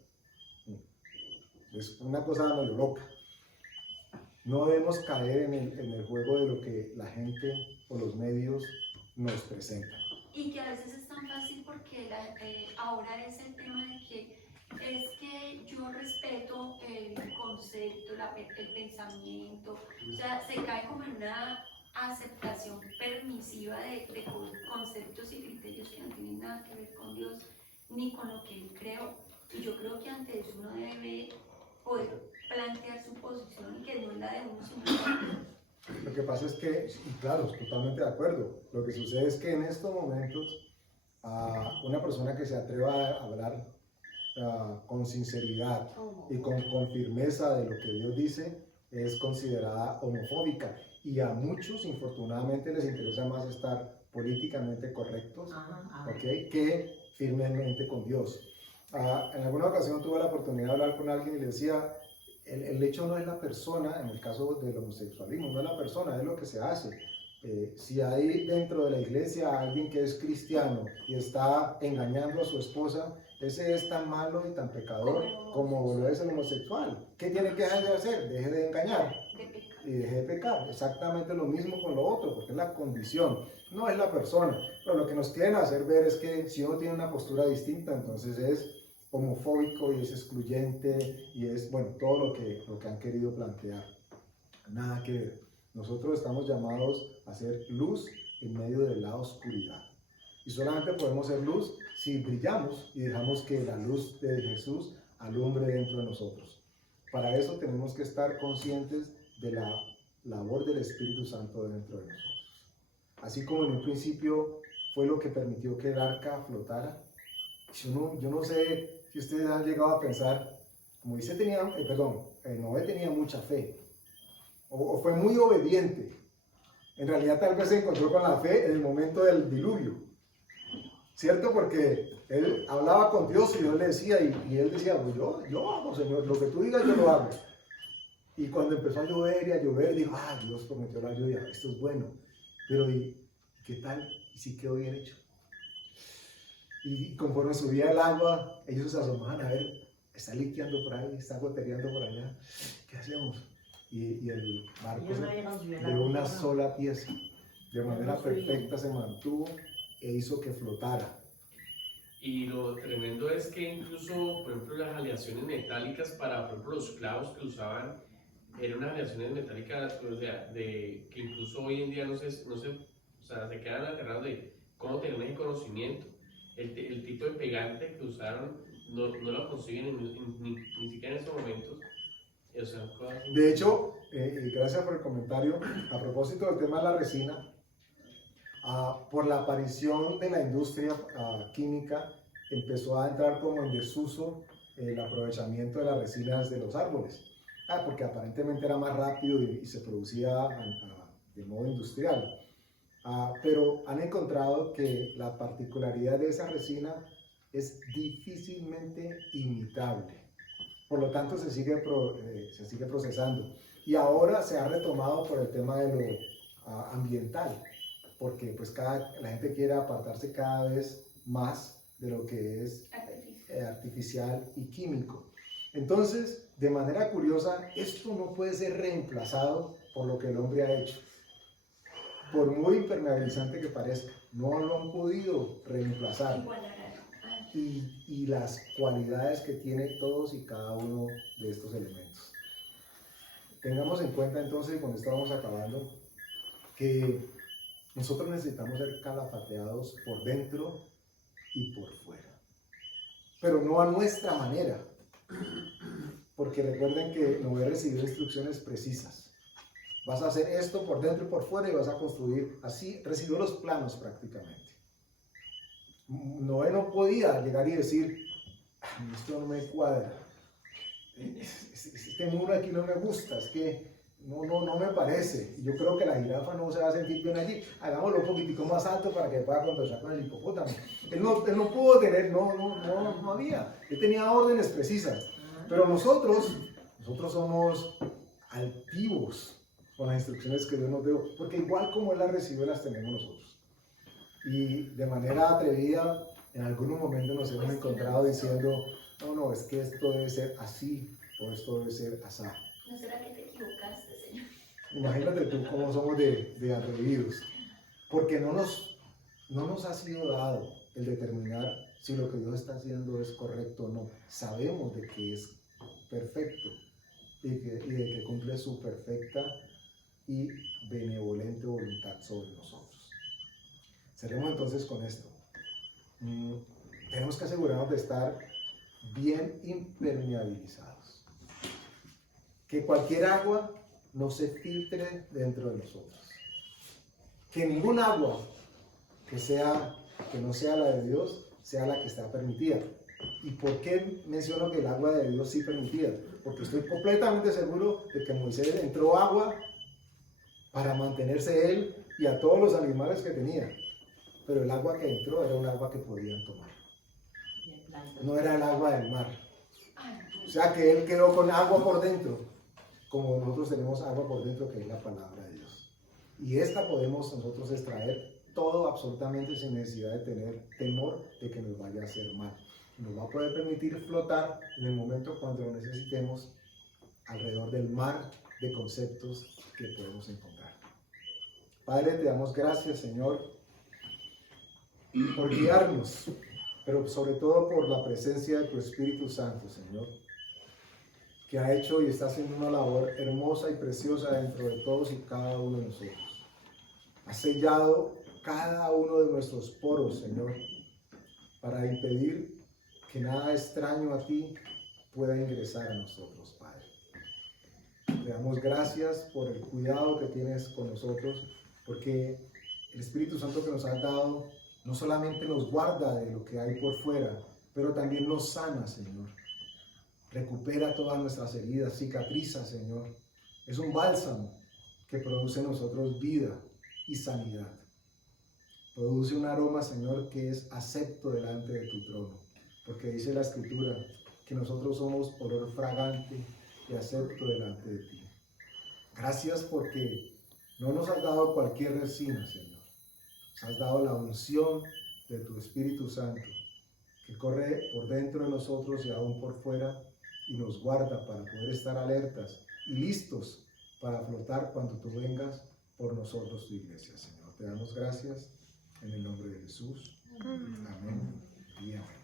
Es una cosa medio loca. No debemos caer en el juego de lo que la gente o los medios nos presentan. Y que a veces es tan fácil porque ahora es el tema de que es que yo respeto el concepto, el pensamiento, o sea, se cae como en una aceptación permisiva de conceptos y criterios que no tienen nada que ver con Dios ni con lo que Él creó. Y yo creo que ante eso uno debe poder plantear su posición y que no es la de uno sino la de otro. Lo que pasa es que, y claro, totalmente de acuerdo, lo que sucede es que en estos momentos una persona que se atreva a hablar con sinceridad y con firmeza de lo que Dios dice es considerada homofóbica y a muchos infortunadamente les interesa más estar políticamente correctos, ¿okay? Que firmemente con Dios. En alguna ocasión tuve la oportunidad de hablar con alguien y le decía, el hecho no es la persona, en el caso del homosexualismo, no es la persona, es lo que se hace. Si hay dentro de la iglesia alguien que es cristiano y está engañando a su esposa, ese es tan malo y tan pecador como lo es el homosexual. ¿Qué tiene que dejar de hacer? Deje de engañar y deje de pecar. Exactamente lo mismo con lo otro, porque es la condición, no es la persona. Pero lo que nos quieren hacer ver es que si uno tiene una postura distinta, entonces es homofóbico y es excluyente y es, bueno, todo lo que han querido plantear. Nada que ver. Nosotros estamos llamados a ser luz en medio de la oscuridad. Y solamente podemos ser luz si brillamos y dejamos que la luz de Jesús alumbre dentro de nosotros. Para eso tenemos que estar conscientes de la labor del Espíritu Santo dentro de nosotros. Así como en un principio fue lo que permitió que el arca flotara. Yo no sé si ustedes han llegado a pensar, como dice, Noé tenía mucha fe, o fue muy obediente. En realidad tal vez se encontró con la fe en el momento del diluvio, ¿cierto? Porque él hablaba con Dios y Dios le decía, y él decía, pues yo hago, Señor, lo que tú digas yo lo hago. Y cuando empezó a llover y a llover, dijo, Dios prometió la lluvia, esto es bueno. Pero ¿y qué tal? ¿Y si quedó bien hecho? Y conforme subía el agua, ellos se asomaban a ver, está liqueando por ahí, está gotereando por allá, ¿qué hacemos? Y el barco de una sola pieza, de manera perfecta se mantuvo e hizo que flotara. Y lo tremendo es que incluso, por ejemplo, las aleaciones metálicas para, por ejemplo, los clavos que usaban, eran unas aleaciones metálicas, o sea, que incluso hoy en día no se se quedan aterrados de cómo tener ese conocimiento. El tipo de pegante que usaron no lo consiguen ni siquiera en esos momentos. O sea, de hecho, gracias por el comentario. A propósito del tema de la resina, por la aparición de la industria química, empezó a entrar como en desuso el aprovechamiento de las resinas de los árboles, porque aparentemente era más rápido y se producía de modo industrial. Pero han encontrado que la particularidad de esa resina es difícilmente imitable. Por lo tanto, se sigue procesando. Y ahora se ha retomado por el tema de lo ambiental, porque pues la gente quiere apartarse cada vez más de lo que es artificial y químico. Entonces, de manera curiosa, esto no puede ser reemplazado por lo que el hombre ha hecho. Por muy impermeabilizante que parezca, no lo han podido reemplazar. Y las cualidades que tiene todos y cada uno de estos elementos. Tengamos en cuenta entonces, cuando estábamos acabando, que nosotros necesitamos ser calafateados por dentro y por fuera, pero no a nuestra manera, porque recuerden que Noé recibió instrucciones precisas. Vas a hacer esto por dentro y por fuera y vas a construir. Así recibió los planos prácticamente. Noé no podía llegar y decir, esto no me cuadra, este muro aquí no me gusta, es que no me parece, y yo creo que la jirafa no se va a sentir bien allí, hagámoslo un poquitico más alto para que pueda conversar con el hipopótamo. Él no pudo tener, no había, él tenía órdenes precisas, pero nosotros somos altivos con las instrucciones que Dios nos dio, porque igual como Él las recibió, las tenemos nosotros. Y de manera atrevida, en algunos momentos nos hemos encontrado diciendo, no, es que esto debe ser así, o esto debe ser así. ¿No será que te equivocaste, Señor? Imagínate tú cómo somos de atrevidos, porque no nos ha sido dado el determinar si lo que Dios está haciendo es correcto o no. Sabemos de que es perfecto y de que cumple su perfecta y benevolente voluntad sobre nosotros. Cerremos entonces con esto. Tenemos que asegurarnos de estar bien impermeabilizados. Que cualquier agua no se filtre dentro de nosotros. Que ningún agua que no sea la de Dios sea la que está permitida. ¿Y por qué menciono que el agua de Dios sí permitida? Porque estoy completamente seguro de que Moisés entró agua para mantenerse él y a todos los animales que tenía. Pero el agua que entró era un agua que podían tomar. No era el agua del mar. O sea que él quedó con agua por dentro, como nosotros tenemos agua por dentro, que es la palabra de Dios. Y esta podemos nosotros extraer todo absolutamente sin necesidad de tener temor de que nos vaya a hacer mal. Nos va a poder permitir flotar en el momento cuando lo necesitemos alrededor del mar de conceptos que podemos encontrar. Padre, te damos gracias, Señor, por guiarnos, pero sobre todo por la presencia de tu Espíritu Santo, Señor, que ha hecho y está haciendo una labor hermosa y preciosa dentro de todos y cada uno de nosotros. Ha sellado cada uno de nuestros poros, Señor, para impedir que nada extraño a ti pueda ingresar a nosotros, Padre. te damos gracias por el cuidado que tienes con nosotros, porque el Espíritu Santo que nos has dado no solamente nos guarda de lo que hay por fuera, pero también nos sana, Señor. Recupera todas nuestras heridas, cicatriza, Señor. Es un bálsamo que produce en nosotros vida y sanidad. Produce un aroma, Señor, que es acepto delante de tu trono, porque dice la Escritura que nosotros somos olor fragante y acepto delante de ti. Gracias porque no nos has dado cualquier resina, Señor. Nos has dado la unción de tu Espíritu Santo, que corre por dentro de nosotros y aún por fuera, y nos guarda para poder estar alertas y listos para flotar cuando tú vengas por nosotros, tu iglesia, Señor. Te damos gracias en el nombre de Jesús. Amén y amén.